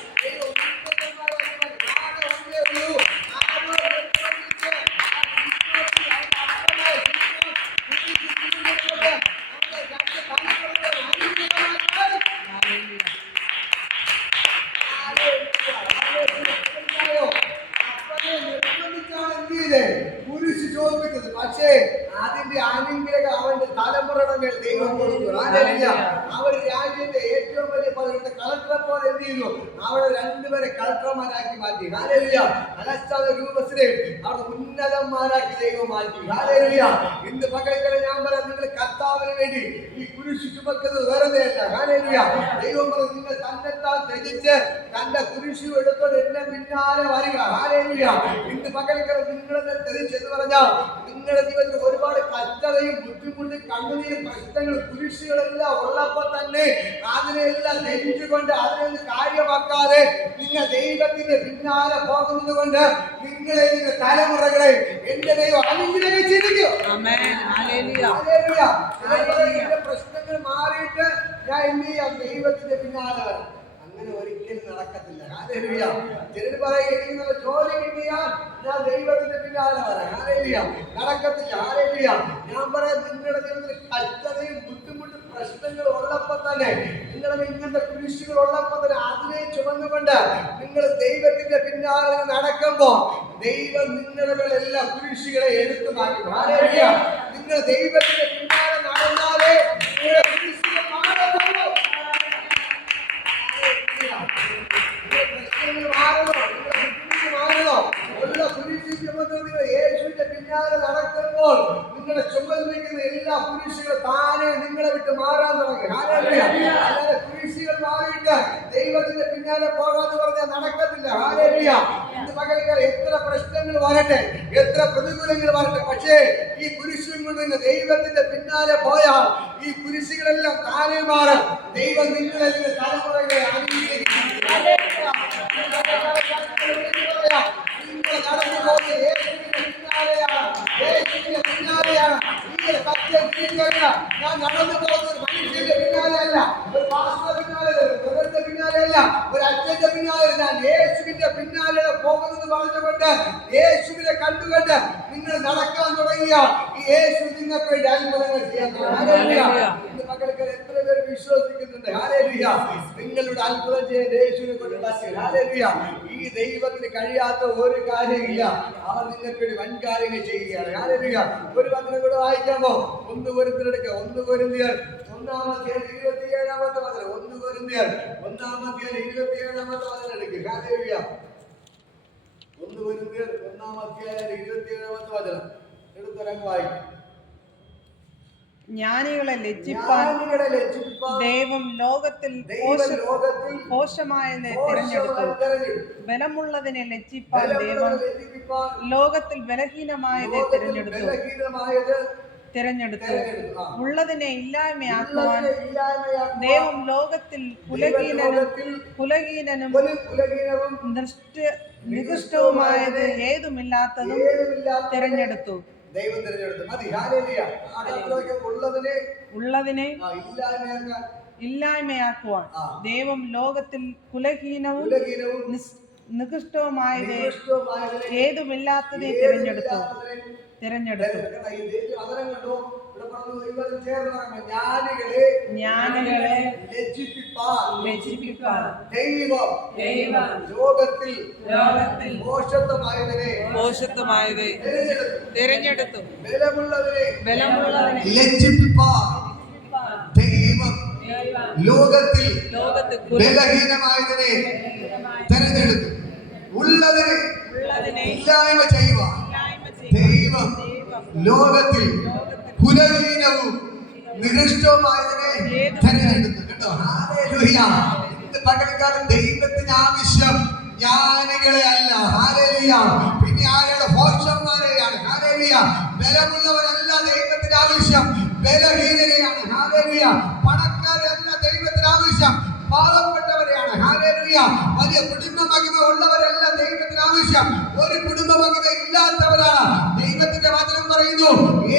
കുരിശ് ചോദിപ്പിച്ചത്. പക്ഷേ അതിന്റെ അനുഗ്രഹം അവന്റെ തലമുറകൾ ദൈവം കൊടുത്തു. അവർ രാജ്യത്തെ ഏറ്റവും വലിയ പദവിയുടെ കളക്ടറെ പോലെ എന്ത് ചെയ്തു? അവരെ രണ്ടുപേരെ കളക്ടർമാരാക്കി മാറ്റി. അവർ ഉന്നതന്മാരാക്കി ദൈവം മാറ്റി. ഇന്ന് പകൽക്കാലം ഞാൻ പറയാം, നിങ്ങൾ കർത്താവിന് വേണ്ടി ഈ കുരിശ് ചുമക്കുന്നത് വെറുതെ അല്ല. ദൈവം പറഞ്ഞു, നിങ്ങൾ തന്നെത്താൻ ത്യജിച്ച് തന്റെ കുരിശു എടുത്തോണ്ട് എന്നെ പിന്നാലെ വരിക. ഇന്ന് പകൽക്കാലം നിങ്ങളെ ത്യജിച്ചെന്ന് പറഞ്ഞാൽ നിങ്ങളുടെ ജീവിതത്തിൽ ഒരുപാട് കഷ്ടതയും ബുദ്ധിമുട്ടും കണ്ണുനീരും പ്രശ്നങ്ങളും കുരിശുകളെല്ലാം ഉള്ളപ്പോൾ തന്നെ അതിനെല്ലാം ത്യജിച്ചുകൊണ്ട് അതിനൊന്ന് കാര്യമാക്കാതെ നിങ്ങൾ ദൈവത്തിന്റെ പിന്നാലെ പോകുന്നത് കൊണ്ട് നിങ്ങളെ തലമുറകളെ എന്റെ ദൈവം അനുഗ്രഹിച്ചിരിക്കും. ആമേൻ. ഹല്ലേലൂയ. ഹല്ലേലൂയ. ചിലർ പറയും, "എന്റെ പ്രശ്നങ്ങൾ മാറിയിട്ട് ഞാൻ എന്ത് ചെയ്യാം? ദൈവത്തിന്റെ പിന്നാലെ വരാം." അങ്ങനെ ഒരിക്കലും നടക്കത്തില്ല. ഹല്ലേലൂയ. ചിലർ പറയും, "എനിക്ക് നല്ല ജോലി കിട്ടിയാൽ ഞാൻ ദൈവത്തിന്റെ പിന്നാലെ വരാം." ഹല്ലേലൂയ. നടക്കത്തില്ല. ഹല്ലേലൂയ. ഞാൻ പറയാം, നിങ്ങളുടെ ജീവിതത്തിൽ കഷ്ടതയും ബുദ്ധിമുട്ടും പ്രശ്നങ്ങൾ ഉള്ളപ്പോൾ തന്നെ, നിങ്ങളുടെ ഇങ്ങനത്തെ കുരിശുകൾ ഉള്ളപ്പോൾ തന്നെ അതിനെ ചുമന്നുകൊണ്ട് നിങ്ങൾ ദൈവത്തിന്റെ പിന്നാലെ നടക്കുമ്പോ ദൈവം നിങ്ങളുടെ എല്ലാ കുരിശുകളെ എടുത്തു മാറ്റും. ഹല്ലേലൂയ. നിങ്ങൾ ദൈവത്തിന്റെ പിന്നാലെ നടന്നാലേ നിങ്ങളുടെ കുരിശുകൾ മാറുള്ളൂ. യേശുവിന്റെ പിന്നാലെ നടക്കുമ്പോൾ നിങ്ങളുടെ ചുമന്നിരിക്കുന്ന എല്ലാ കുരിശുകളും താനെ നിങ്ങളെ വിട്ട് മാറാൻ തുടങ്ങി. അല്ലാതെ കുരിശുകൾ മാറിയിട്ട് ദൈവത്തിന്റെ പിന്നാലെ പോകാന്ന് പറഞ്ഞാൽ നടക്കത്തില്ല. ഹല്ലേലൂയ. ഇന്ന് പകൽക്കാലം എത്ര പ്രശ്നങ്ങൾ വരട്ടെ, എത്ര പ്രതികൂലങ്ങൾ വരട്ടെ, പക്ഷേ ഈ കുരിശും കൊണ്ട് നിങ്ങൾ ദൈവത്തിന്റെ പിന്നാലെ പോയാൽ ഈ കുരിശുകളെല്ലാം താനെ മാറും. ദൈവം നിങ്ങളെ തലമുറകളെ അനുഗ്രഹിക്കും. ഞാൻ നടന്നു പോകുന്നത് മനുഷ്യന്റെ പിന്നാലെയല്ല, ഒരു പാസ്റ്ററുടെ പിന്നാലെയല്ല, പിന്നാലെയല്ല, ഒരു അച്ഛന്റെ പിന്നാലെ, ഞാൻ യേശുവിന്റെ പിന്നാലെ പോകുന്നത് പറഞ്ഞുകൊണ്ട് യേശുവിനെ കണ്ടുകൊണ്ട് നിങ്ങൾ നടക്കാൻ തുടങ്ങിയ ഈ യേശു നിങ്ങൾക്ക് വേണ്ടി അത്ഭുതങ്ങൾ ചെയ്യാൻ തുടങ്ങും. ഇന്ന് മക്കൾക്ക് എത്ര പേര് വിശ്വസിക്കുന്നുണ്ട്? ഹല്ലേലൂയ. നിങ്ങളുടെ അത്ഭുതം ചെയ്യാൻ യേശുവിനെ കൊണ്ട് പറ്റും. ഹല്ലേലൂയ. ഈ ദൈവത്തിന് കഴിയാത്ത ഒരു കാര്യമില്ല. അവൻ നിങ്ങൾക്ക് വേണ്ടി വൻ കാര്യങ്ങൾ ചെയ്യുകയാണ്. ഹല്ലേലൂയ. ഒരു വചനം കൂടെ വായിക്കാമോ? 1 കൊരിന്ത്യർ 1 കൊരിന്ത്യർ 27-ാമത്തെ വചനം. 1 കൊരിന്ത്യർ 1-ാമത്തെ വചനം എടുക്കുക. ഹല്ലേലൂയ. 1 കൊരിന്ത്യർ 1-ാമത്തെ വചനം എടുത്തൊരങ്ങ് വായിക്കും. ജ്ഞാനികളെ ലജ്ജിപ്പാൻ ദൈവം ലോകത്തിൽ മോശമായതിനെ തിരഞ്ഞെടുത്തു. ബലമുള്ളതിനെ ലജ്ജിപ്പാൻ ദൈവം ലോകത്തിൽ ബലഹീനമായതിനെ തിരഞ്ഞെടുത്തു. ഉള്ളതിനെ ഇല്ലായ്മയാക്കുവാൻ ദൈവം ലോകത്തിൽ കുലഹീനനും നികൃഷ്ടവുമായത് ഏതുമില്ലാത്തതും തിരഞ്ഞെടുത്തു. ദൈവം തിരഞ്ഞെടുത്തു. മതി. ഹല്ലേലൂയ. ഉള്ളതിനെ ഇല്ലായ്മയാക്കുവാൻ ദൈവം ലോകത്തിൽ കുലഹീനവും നികൃഷ്ടവുമായത് ഏതുമില്ലാത്തതേ തിരഞ്ഞെടുത്തു. ജ്ഞാനികളെ ലജ്ജിപ്പിപ്പാൻ ദൈവം ലോകത്തിൽ മോശത്വമായതിനെ തിരഞ്ഞെടുത്തു. ബലമുള്ളതിനെ ലജ്ജിപ്പിപ്പാൻ ദൈവം ലോകത്തിൽ ബലഹീനമായതിനെ തിരഞ്ഞെടുത്തു. ഉള്ളതിനെ ഇല്ലായ്മ ചെയ്യുവാൻ ദൈവം ലോകത്തിൽ കുലഹീനവും നികൃഷ്ടവുമായതിനെ തിരഞ്ഞെടുത്തു. കേട്ടോ? ഹല്ലേലൂയ. ഇന്ന് പകൽക്കാലം ദൈവത്തിന് ആവശ്യം ജ്ഞാനികളെ അല്ല. ഹല്ലേലൂയ. പിന്നെ ആരെയാണ്? ഭോഷന്മാരെയാണ്. ഹല്ലേലൂയ. ബലമുള്ളവരല്ല ദൈവത്തിന് ആവശ്യം, ബലഹീനരെയാണ്. ഹല്ലേലൂയ. പണക്കാരല്ല ദൈവത്തിന് ആവശ്യം, പാവപ്പെട്ടവരെയാണ്. ഹല്ലേലൂയ. വലിയ കുടുംബ മഹിമ ഉള്ളവരല്ല ദൈവത്തിന് ആവശ്യം, ഒരു കുടുംബ മഹിമ ഇല്ലാത്തവരാണ്. ദൈവത്തിന്റെ വചനം പറയുന്നു,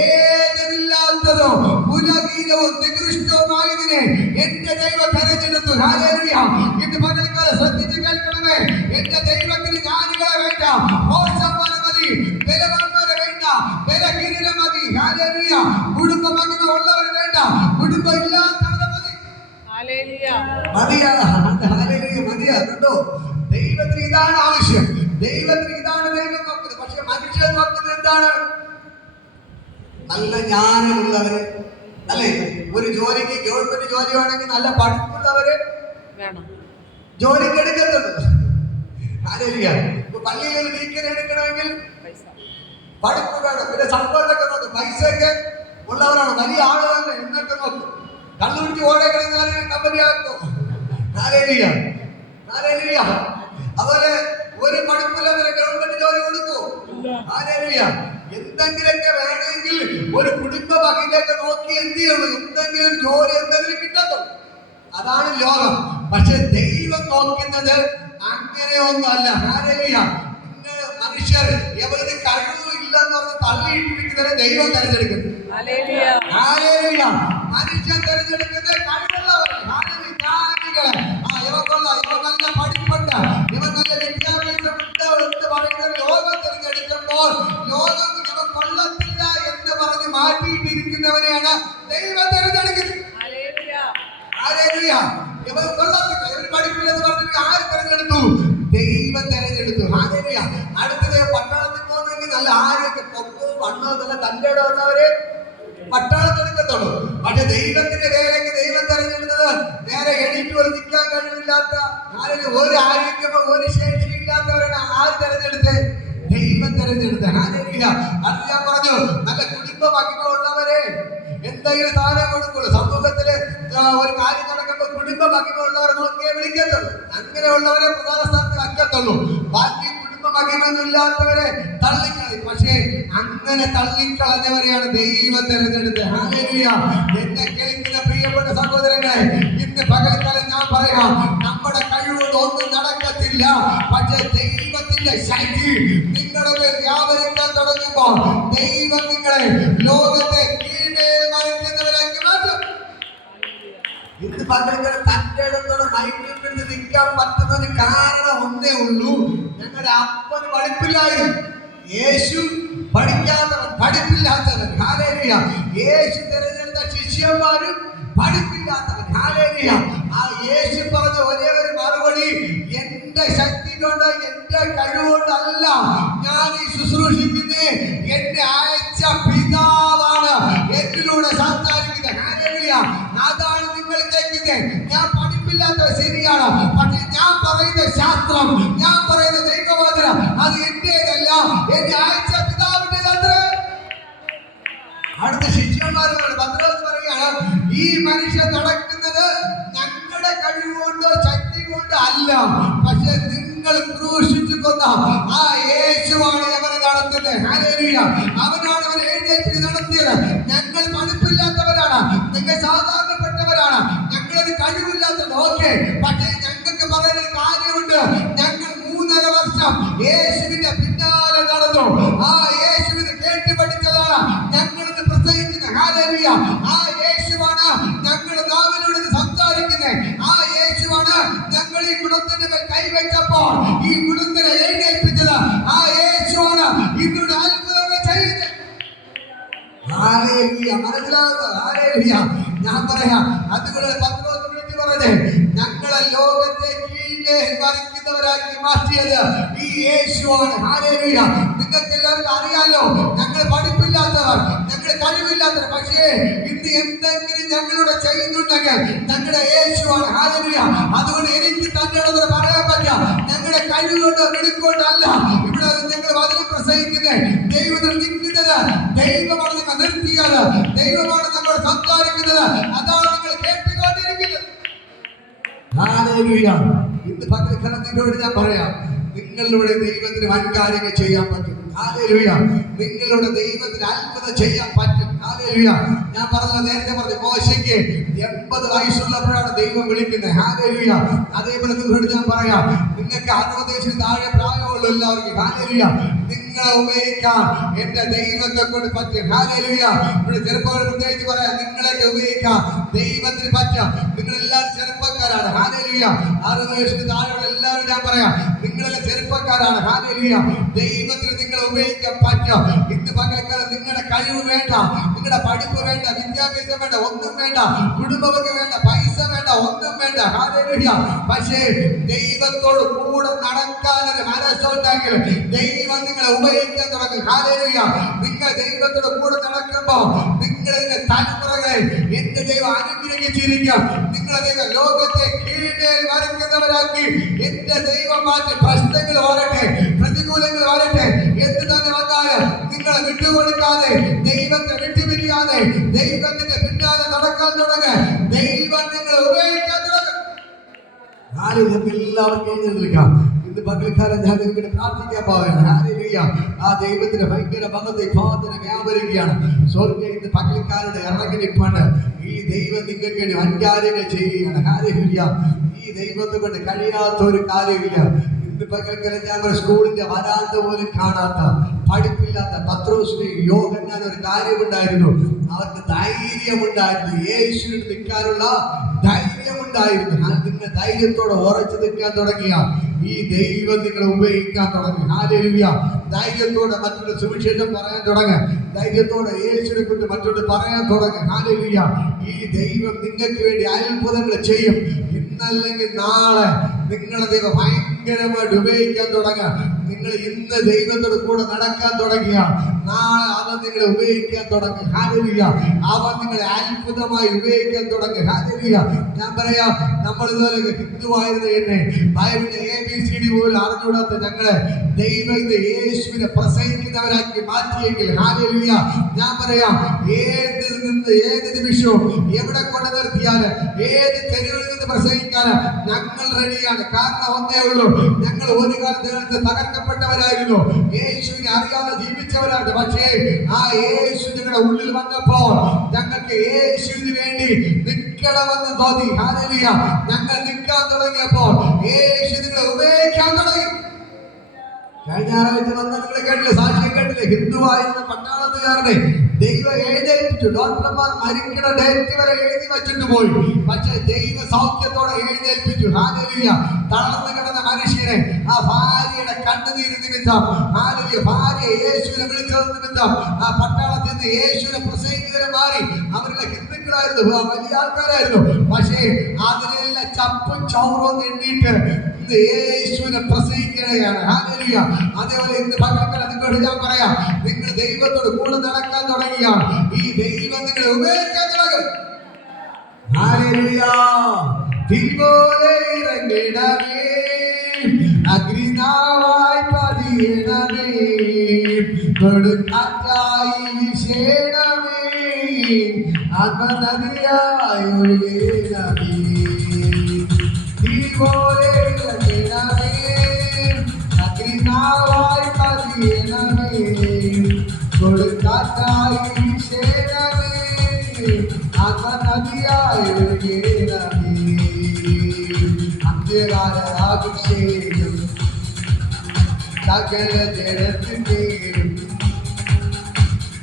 ഏതുമില്ലാത്തതോ കുലഹീനവും നികൃഷ്ടവുമായതിനെ എന്റെ ദൈവം തെരഞ്ഞെടുത്തു. ഹല്ലേലൂയ. ഇന്ന് പകൽക്കാലം ശ്രദ്ധിച്ച് കേൾക്കണമേ. എന്റെ ദൈവത്തിന് ജ്ഞാനികളെ വേണ്ട, ഭോഷന്മാരെ മതി, ബലവാന്മാരെ വേണ്ട, ബലഹീനരെ മതി. ഹല്ലേലൂയ. കുടുംബ മഹിമ ഉള്ളവരെ വേണ്ട, കുടുംബം ഇല്ലാത്തവരെ മതി. മതിയാകുണ്ടോ? ദൈവത്തിന് ഇതാണ് ആവശ്യം, ദൈവത്തിന് ഇതാണ് ദൈവം നോക്കുന്നത്. പക്ഷെ മനുഷ്യൻ നോക്കുന്നത് എന്താണ്? നല്ല ജ്ഞാനമുള്ളവര്, അല്ലെ? ഒരു ജോലിക്ക്, ഗവൺമെന്റ് ജോലി വേണമെങ്കിൽ നല്ല പഠിപ്പുള്ളവര് ജോലിക്ക് എടുക്കത്തുള്ളൂ. ഹല്ലേലൂയ. ഇപ്പൊ പള്ളിയിൽ ഒരു ടീച്ചറെ എടുക്കണമെങ്കിൽ പഠിപ്പ് വേണം, പിന്നെ സമ്പത്തൊക്കെ നോക്കും, പൈസയൊക്കെ ഉള്ളവരാണ്, വലിയ ആള് തന്നെ എന്നൊക്കെ നോക്കും. കണ്ണുപിടിച്ച് ഓടേക്കണമെങ്കിൽ കമ്പനി ആക്കും. ഹല്ലേലൂയ. ഹല്ലേലൂയ. അതുപോലെ ഒരു പഠിപ്പില്ലാതെ ഗവൺമെന്റ് ജോലി കൊടുക്കൂ. ഹല്ലേലൂയ. എന്തെങ്കിലുമൊക്കെ വേണമെങ്കിൽ ഒരു കുടുംബ മഹിമയൊക്കെ നോക്കി എന്ത് ചെയ്യണം? എന്തെങ്കിലും ഒരു ജോലി എന്തെങ്കിലും കിട്ടത്തും. അതാണ് ലോകം. പക്ഷെ ദൈവം നോക്കുന്നത് അങ്ങനെയൊന്നും അല്ല. ഹല്ലേലൂയ. മനുഷ്യർ എവർക്ക് കഴിവില്ലെന്ന് പറഞ്ഞ് തള്ളിയിട്ടിരിക്കുന്നവരെ ദൈവം തെരഞ്ഞെടുക്കുന്നു. ഹല്ലേലൂയ. മനുഷ്യൻ തെരഞ്ഞെടുക്കുന്നത് കഴിവുള്ളവരെ, ജ്ഞാനികളെ. ഇവൻ കൊള്ളാം, ഇവൻ നല്ല പഠിപ്പുണ്ട്, ഇവൻ നല്ല വിദ്യാഭ്യാസമുണ്ട് എന്ന് പറയുന്നത് ലോകം തെരഞ്ഞെടുക്കുമ്പോൾ ലോകം ഇവൻ കൊള്ളത്തില്ല എന്ന് പറഞ്ഞ് മാറ്റിയിട്ടിരിക്കുന്നവരെയാണ് ദൈവം തെരഞ്ഞെടുക്കുന്നത്. ഹല്ലേലൂയ. ഇവൻ കൊള്ളത്തില്ല, ഇവൻ പഠിപ്പില്ലെന്ന് പറഞ്ഞിട്ട് ആര് തെരഞ്ഞെടുത്തു? ദൈവം തെരഞ്ഞെടുത്തു. ഹല്ലേലൂയ. അടുത്തത് പട്ടണത്തിൽ പോകുന്നെങ്കിൽ നല്ല ആരോഗ്യ പൊക്കവും വണ്ണവും നല്ല തന്റെ ഉള്ളവരെ പട്ടാളത്തെടുക്കത്തുള്ളൂ. പക്ഷെ ദൈവത്തിന്റെ വേലയ്ക്ക് ദൈവം തെരഞ്ഞെടുത്തത് നേരെ എണീറ്റ് ഒരു നിൽക്കാൻ കഴിവില്ലാത്ത, ഒരു ആരോഗ്യമോ ഒരു ശേഷിയില്ലാത്തവരാണ് ആര് തെരഞ്ഞെടുത്ത്? ദൈവം തെരഞ്ഞെടുത്ത്. ഹല്ലേലൂയ. അത് ഞാൻ പറഞ്ഞു, നല്ല കുടുംബ മഹിമയുള്ളവരെ എന്തെങ്കിലും സാധനം കൊടുക്കുള്ളൂ. സമൂഹത്തില് ഒരു കാര്യം നടക്കുമ്പോൾ കുടുംബ മഹിമയുള്ളവരെ നോക്കിയേ വിളിക്കത്തുള്ളൂ. അങ്ങനെയുള്ളവരെ പ്രധാന സ്ഥാനത്ത് വയ്ക്കത്തുള്ളൂ. ബാക്കി കുടുംബ മഹിമയൊന്നും ഇല്ലാത്തവരെ തള്ളിക്കളയും. പക്ഷേ അങ്ങനെ തള്ളിക്കളഞ്ഞവരെയാണ് ദൈവം തെരഞ്ഞെടുത്തത്. ഹല്ലേലൂയ. എന്നെ കേൾക്കുന്ന പ്രിയപ്പെട്ട സഹോദരങ്ങളെ, ഇന്ന് പകൽക്കാലം ഞാൻ പറയാം, നമ്മുടെ കഴിവുകൊണ്ട് ഒന്നും നടക്കത്തില്ല. പക്ഷേ ദൈവത്തിന്റെ ശക്തി നിങ്ങളുടെ മേൽ വ്യാപരിക്കാൻ തുടങ്ങുമ്പോൾ ദൈവം നിങ്ങളെ ലോകത്തെ കീഴ്മേൽ മറിക്കുന്നവരാക്കി മാറ്റും. ഇന്ന് പകൽക്കാലം തന്റെ ഇടത്തോടെ നയിക്കുന്നത് നിൽക്കാൻ പറ്റുന്നതിന് കാരണം ഒന്നേ ഉള്ളൂ, ഞങ്ങളുടെ അപ്പന് പഠിപ്പില്ലായിരുന്നു. യേശു പഠിക്കാത്തവൻ, പഠിപ്പില്ലാത്തവൻ. ഹല്ലേലൂയ. യേശു തിരഞ്ഞെടുത്ത ശിഷ്യന്മാരും പഠിപ്പില്ലാത്തവൻ. ഹല്ലേലൂയ. ആ യേശു പറഞ്ഞ ഒരേ ഒരു മറുപടി, എന്റെ ശക്തി കൊണ്ട് എന്റെ കഴിവുകൊണ്ടല്ല ഞാൻ ഈ ശുശ്രൂഷിക്കുന്നത്, എന്നെ അയച്ച പിതാവാണ് എന്നിലൂടെ സംസാരിക്കുന്നത്. ഹല്ലേലൂയ. അതാണ് നിങ്ങൾ കേൾക്കുന്നത്. ഞാൻ പഠിപ്പില്ലാത്തവൻ ശരിയാണ്, പക്ഷെ ഞാൻ പറയുന്ന ശാസ്ത്രം, ഞാൻ പറയുന്ന ദൈവവചനം അത് എന്റേതല്ല, എന്നെ അയച്ച പിതാവിന്റേതത്രേ. അടുത്ത ശിഷ്യന്മാരോട് പത്രോസ് പറയുകയാണ്, ഈ മനുഷ്യൻ നടക്കുന്നത് ഞങ്ങളുടെ കഴിവുകൊണ്ടോ ശക്തി കൊണ്ടോ അല്ല, പക്ഷെ നിങ്ങൾ ക്രൂശിച്ചു കൊന്ന ആ യേശുവാണ് അവനെ നടത്തുന്നത്. ഹല്ലേലൂയ. അവനാണ് അവനെ എഴുന്നേറ്റ് നടത്തിയത്. ഞങ്ങൾ പഠിപ്പില്ലാത്തവരാണ്, നിങ്ങൾ സാധാരണപ്പെട്ടവരാണ്, ഞങ്ങളൊരു കഴിവില്ലാത്തത്. ഓക്കെ, പക്ഷേ ഞങ്ങൾക്ക് പറയുന്നൊരു കാര്യമുണ്ട്. ഞങ്ങൾ 3.5 വർഷം യേശുവിന്റെ പിന്നാലെ നടന്നു. ആ യേശുവിനെ കേട്ട് പഠിച്ചതാണ് ഞങ്ങളിന്ന് പ്രസംഗിക്കുന്നത്. ഹല്ലേലൂയ. ആ യേശുവാണ് ഞങ്ങളുടെ നാവിലൂടെ സംസാരിക്കുന്നത്. ആ യേശുവാണ് ഞങ്ങൾ ഈ ഗുണത്തിന്റെ മേൽ കൈവച്ചപ്പോൾ ഈ ഗുണത്തിനെ എഴുന്നേൽപ്പിച്ചത്. ആ യേശുവാണ് ഇവരുടെ അത്ഭുതങ്ങൾ ചെയ്യുന്നത്. ഹല്ലേലൂയ. മനസ്സിലാകുന്നത്? ഹല്ലേലൂയ. ഞാൻ പറയാം, അതുകൊണ്ട് പത്രോസ് വിളിച്ചു പറഞ്ഞത്, ഞങ്ങളെ ലോകത്തെ കീഴ്മേൽ മറിക്കുന്നവരാക്കി മാറ്റിയത് ഈ യേശുവാണ്. ഹല്ലേലൂയ. നിങ്ങൾക്ക് എല്ലാവർക്കും അറിയാലോ, ഞങ്ങൾ പഠിപ്പില്ലാത്തവർ, ഞങ്ങൾ കഴിവില്ലാത്തവർ, പക്ഷേ ഇന്ന് എന്തെങ്കിലും ഞങ്ങളുടെ ചെയ്യുന്നുണ്ടെങ്കിൽ ഞങ്ങളുടെ യേശുവാണ്. ഹല്ലേലൂയ. അതുകൊണ്ട് എനിക്ക് തന്നോട് പറയാൻ പറ്റാം, ഞങ്ങളുടെ കഴിവുകൊണ്ടോ മിടുക്കൊണ്ടല്ല ഇവിടെ ഞങ്ങൾ വചനം പ്രസംഗിക്കുന്നത്. ദൈവത്തിൽ നിൽക്കുന്നത് ദൈവമാണ്. നിങ്ങൾ നിർത്തിയത് ദൈവമാണ് നമ്മൾ സംസാരിക്കുന്നത്. അതാണ് നിങ്ങൾ കേട്ടുകൊണ്ടിരിക്കുന്നത്. ഹല്ലേലൂയ. ഇന്ന് പകൽക്കാലം നിങ്ങളോട് ഞാൻ പറയാം, നിങ്ങളിലൂടെ ദൈവത്തിന് വൻകാര്യങ്ങൾ ചെയ്യാൻ പറ്റും. ഹല്ലേലൂയ. നിങ്ങളുടെ ദൈവത്തിന് അത്ഭുതം ചെയ്യാൻ പറ്റും. ഹല്ലേലൂയ. ഞാൻ നേരത്തെ പറഞ്ഞു, മോശയ്ക്ക് 80 വയസ്സുള്ളപ്പോഴാണ് ദൈവം വിളിക്കുന്നത്. ഹല്ലേലൂയ. അതേപോലെ നിങ്ങളോട് ഞാൻ പറയാം, നിങ്ങൾക്ക് 60 വയസ്സിന് താഴെ പ്രായമുള്ള എല്ലാവർക്കും ഹല്ലേലൂയ നിങ്ങളെ ഉപയോഗിക്കാൻ എന്റെ ദൈവത്തെ കൊണ്ട് പറ്റും. ഹല്ലേലൂയ. ഇവിടെ ചെറുപ്പക്കാർ പ്രത്യേകിച്ച് പറയാം, നിങ്ങളെയൊക്കെ ഉപയോഗിക്കാൻ ദൈവത്തിന് പറ്റും. നിങ്ങളെല്ലാവരും ചെറുപ്പക്കാരാണ്. ഹല്ലേലൂയ. 60 വയസ്സിന് താഴെയുള്ള എല്ലാവരും ഞാൻ പറയാം, നിങ്ങളെല്ലാം ചെറുപ്പക്കാരാണ്. ഹല്ലേലൂയ. ദൈവത്തിന് നിങ്ങളെ ഉപയോഗിക്കാൻ പറ്റും. ഇന്ന് പകൽക്കാലം നിങ്ങളുടെ കഴിവ് വേണ്ട, നിങ്ങളുടെ പഠിപ്പ് വേണ്ട, വിദ്യാഭ്യാസം വേണ്ട, ഒന്നും വേണ്ട, കുടുംബമൊക്കെ വേണ്ട, പൈസ വേണ്ട, ഒന്നും വേണ്ട. ഹല്ലേലൂയ. പക്ഷേ ദൈവത്തോട് കൂടെ നടക്കാനൊരു മനസ്സുണ്ടെങ്കിൽ ദൈവം നിങ്ങളെ ഉപയോഗിക്കാൻ തുടങ്ങും. ഹല്ലേലൂയ. നിങ്ങൾ ദൈവത്തോട് കൂടെ നടക്കുമ്പോൾ നിങ്ങളുടെ തലമുറകളെ എന്റെ ദൈവം അനുഗ്രഹിച്ചിരിക്കും. നിങ്ങളെ ദൈവം ലോകത്തെ കീഴ്മേൽ മറിക്കുന്നവരാക്കി എന്റെ ദൈവം മാറ്റി. പ്രശ്നങ്ങൾ വരട്ടെ, പ്രതികൂലങ്ങൾ വരട്ടെ, എന്ത് തന്നെ വന്നാലും നിങ്ങളെ വിട്ടുകൊടുക്കാതെ, ദൈവത്തെ വിട്ടുപിരിയാതെ ദൈവത്തിന്റെ പിന്നാലെ നടക്കാൻ തുടങ്ങുക. ദൈവം നിങ്ങളെ ഉപയോഗിക്കാൻ തുടങ്ങും. എല്ലാവർക്കും എഴുന്നേൽക്കാം. ഇന്ന് പകൽക്കാലം ഞാൻ നിങ്ങളുടെ പ്രാർത്ഥിക്കാൻ പോവുകയാണ്. ഹല്ലേലൂയ. ആ ദൈവത്തിന്റെ ഭയങ്കര മഹത്വം വ്യാപരിക്കുകയാണ്. സ്വർഗ്ഗം ഇന്ന് പകൽക്കാരുടെ ഇറങ്ങി നിൽപ്പാണ്. ഈ ദൈവം നിങ്ങൾക്ക് വേണ്ടി വൻകാര്യങ്ങൾ ചെയ്യുകയാണ്. ഹല്ലേലൂയ. ഈ ദൈവത്തെ കൊണ്ട് കഴിയാത്ത ഒരു കാര്യമില്ല. ഇന്ന് പകൽക്കാലം ഞാൻ സ്കൂളിന്റെ വരാന്ത പോലും കാണാത്ത പഠിപ്പില്ലാത്ത പത്രോസിന് യോഹന്നാൻ ഒരു കാര്യമുണ്ടായിരുന്നു, അവർക്ക് ധൈര്യമുണ്ടായിരുന്നു. യേശുവിന് നിൽക്കാനുള്ള ധൈര്യമുണ്ടായിരുന്നു. നിങ്ങൾ ധൈര്യത്തോടെ ഉറച്ചു നിൽക്കാൻ തുടങ്ങിയ ഈ ദൈവം നിങ്ങളെ ഉപയോഗിക്കാൻ തുടങ്ങി. ഹല്ലേലൂയ. ധൈര്യത്തോടെ മറ്റുള്ള സുവിശേഷം പറയാൻ തുടങ്ങുക. ധൈര്യത്തോടെ യേശുവിനെ കുറിച്ച് മറ്റുള്ള പറയാൻ തുടങ്ങുക. ഹല്ലേലൂയ. ഈ ദൈവം നിങ്ങൾക്ക് വേണ്ടി അത്ഭുതങ്ങൾ ചെയ്യും. ഇന്നല്ലെങ്കിൽ നാളെ നിങ്ങളെ ദൈവം ഭയങ്കരമായിട്ട് ഉപയോഗിക്കാൻ തുടങ്ങുക. നിങ്ങൾ ഇന്ന് ദൈവത്തോട് കൂടെ നടക്കാൻ തുടങ്ങിയ നാളെ അവൻ നിങ്ങളെ ഉപയോഗിക്കാൻ തുടങ്ങി. ഹല്ലേലൂയ. അവൻ നിങ്ങളെ അത്ഭുതമായി ഉപയോഗിക്കാൻ തുടങ്ങി. ഹല്ലേലൂയ. ഞാൻ പറയാം, നമ്മൾ ഇതുപോലെ ഹിന്ദുവായിരുന്നു എന്നെ ബൈബിളിന്റെ ABCD പോലും അറിഞ്ഞുകൂടാത്ത ഞങ്ങളെ ദൈവം ഇത് യേശുവിനെ പ്രസംഗിക്കുന്നവരാക്കി മാറ്റിയെങ്കിൽ, ഹല്ലേലൂയ, ഞാൻ പറയാം, ഏത് നിമിഷവും എവിടെ കൊണ്ട് നിർത്തിയാല് ഏത് തെരുവിൽ നിന്ന് പ്രസംഗിക്കാൻ ഞങ്ങൾ റെഡിയാണ്. കാരണം ഒന്നേ ഉള്ളൂ, ഞങ്ങൾ ഒരു കാലത്ത് തകർക്കപ്പെട്ടവരായിരുന്നു, യേശുവിനെ അറിയാതെ ജീവിച്ചവരാണ്. പക്ഷേ ആ യേശു ഞങ്ങളുടെ ഉള്ളിൽ വന്നപ്പോൾ ഞങ്ങൾക്ക് യേശുവിന് വേണ്ടി നിൽക്കണമെന്ന് തോന്നി. ഹല്ലേലൂയ. ഞങ്ങൾ നിൽക്കാൻ തുടങ്ങിയപ്പോൾ യേശു നിങ്ങളെ ഉപയോഗിക്കാൻ തുടങ്ങി. കഴിഞ്ഞ ഞായറാഴ്ച വന്ന നിങ്ങളെ കേട്ടില്ലേ, സാക്ഷ്യം കേട്ടില്ലേ? ഹിന്ദുവായിരുന്ന പട്ടാളത്തുകാരനെ ദൈവം എഴുന്നേൽപ്പിച്ചു. ഡോക്ടർമാർ മരിക്കണ ഡേറ്റ് വരെ എഴുതി വെച്ചിട്ട് പോയി. പക്ഷെ ദൈവ സൗഖ്യത്തോടെ എഴുന്നേൽപ്പിച്ചു. ഹല്ലേലൂയ. തളർന്നു കിടന്ന മനുഷ്യനെ ആ ഭാര്യയുടെ കണ്ണുനീര് നിമിത്തം, ഹല്ലേലൂയ, ഭാര്യ യേശുവിനെ വിളിച്ചത് നിമിത്തം ആ പട്ടാളത്തിൽ നിന്ന് യേശുവിനെ പ്രസംഗിക്കുന്നതിനെ മാറി. അവരുടെ ഹിന്ദുക്കളായിരുന്നു, വലിയ ആൾക്കാരായിരുന്നു. പക്ഷേ അതിനെല്ലാം ചപ്പും ചൗറും എണ്ണിയിട്ട് ഇന്ന് യേശുവിനെ പ്രസംഗിക്കുകയാണ്. ഹല്ലേലൂയ. അതേപോലെ ഇന്ന് പകൽക്കാലം നിങ്ങളോട് ഞാൻ പറയാം, നിങ്ങൾ ദൈവത്തോട് കൂടെ നടക്കാൻ തുടങ്ങിയ ഈ ദൈവം നിങ്ങളെ ഉപയോഗിക്കാൻ തുടങ്ങും. ഹല്ലേലൂയ. തീപോലെ ഇറങ്ങിടണേ, അഗ്നിനാവായി പതിയണമേ, കൊടുങ്കാറ്റായി വീശണമേ, ആത്മനദിയായി ഒഴുകണമേ. തീപോലെ ഇറങ്ങിടണേ, അഗ്നിനാവായി പതിയണമേ, കൊടുങ്കാറ്റായി വീശണമേ, ആത്മനദിയായി ഒഴുകണമേ. അന്ത്യകാല അഭിഷേകം സകല ജഡത്തിന്റെയും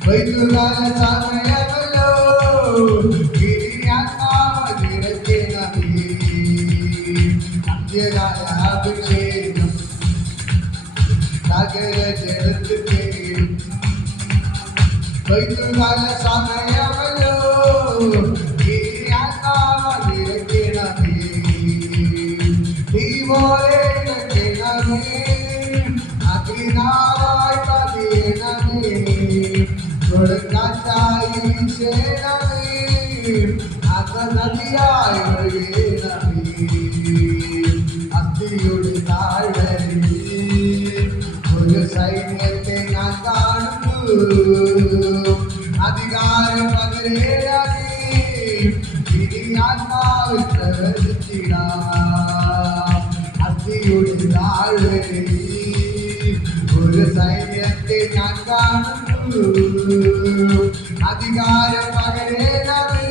വൈദ്യുകാല സമയമല്ലോ, ഇനി ആത്മാവ് നിറയ്ക്കണമേ. അന്ത്യകാല അഭിഷേകം സകല ജഡത്തിന്റെയും വൈദ്യുകാല സമയമല്ലോ, ഇനി ആത്മാവ് നിറയ്ക്കണമേ. തീപോലെ ഇറങ്ങണമേ, അഗ്നിനാവായി പതിയണമേ, കൊടുങ്കാറ്റായി വീശണമേ, ആത്മനദിയായി ഒഴുകണമേ. അസ്ഥിയുടെ താഴ്വരയിൽ ഒരു സൈന്യത്തെ ഞാൻ കാണുന്നു, അധികാരം പകരേണമേ, ഇനി ആത്മാവിൽ പ്രവർത്തിച്ചിടാം. അസ്ഥിയുടെ താഴ്വരയിൽ ഒരു സൈന്യത്തെ ഞാൻ കാണുന്നു, അധികാരം പകരേണമേ,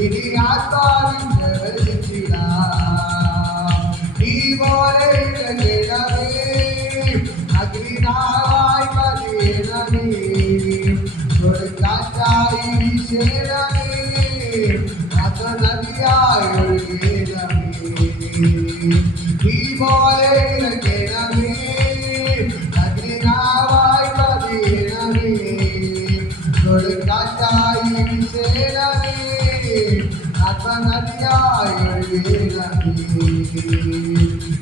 ഇനി ആത്മാവിൽ പ്രവർത്തിച്ചിടാം. ഈ പോലെ ഇറങ്ങണമേ, അഗ്നിനാവായി പതിയണമേ, കൊടുങ്കാറ്റായി വീശണമേ, ആത്മനദിയായി ഒഴുകണമേ. ഈ പോലെ ഇറങ്ങണമേ, അഗ്നിനാവായി പതിയണമേ, കൊടുങ്കാറ്റായി വീശണമേ, ആത്മനദിയായി ഒഴുകണമേ.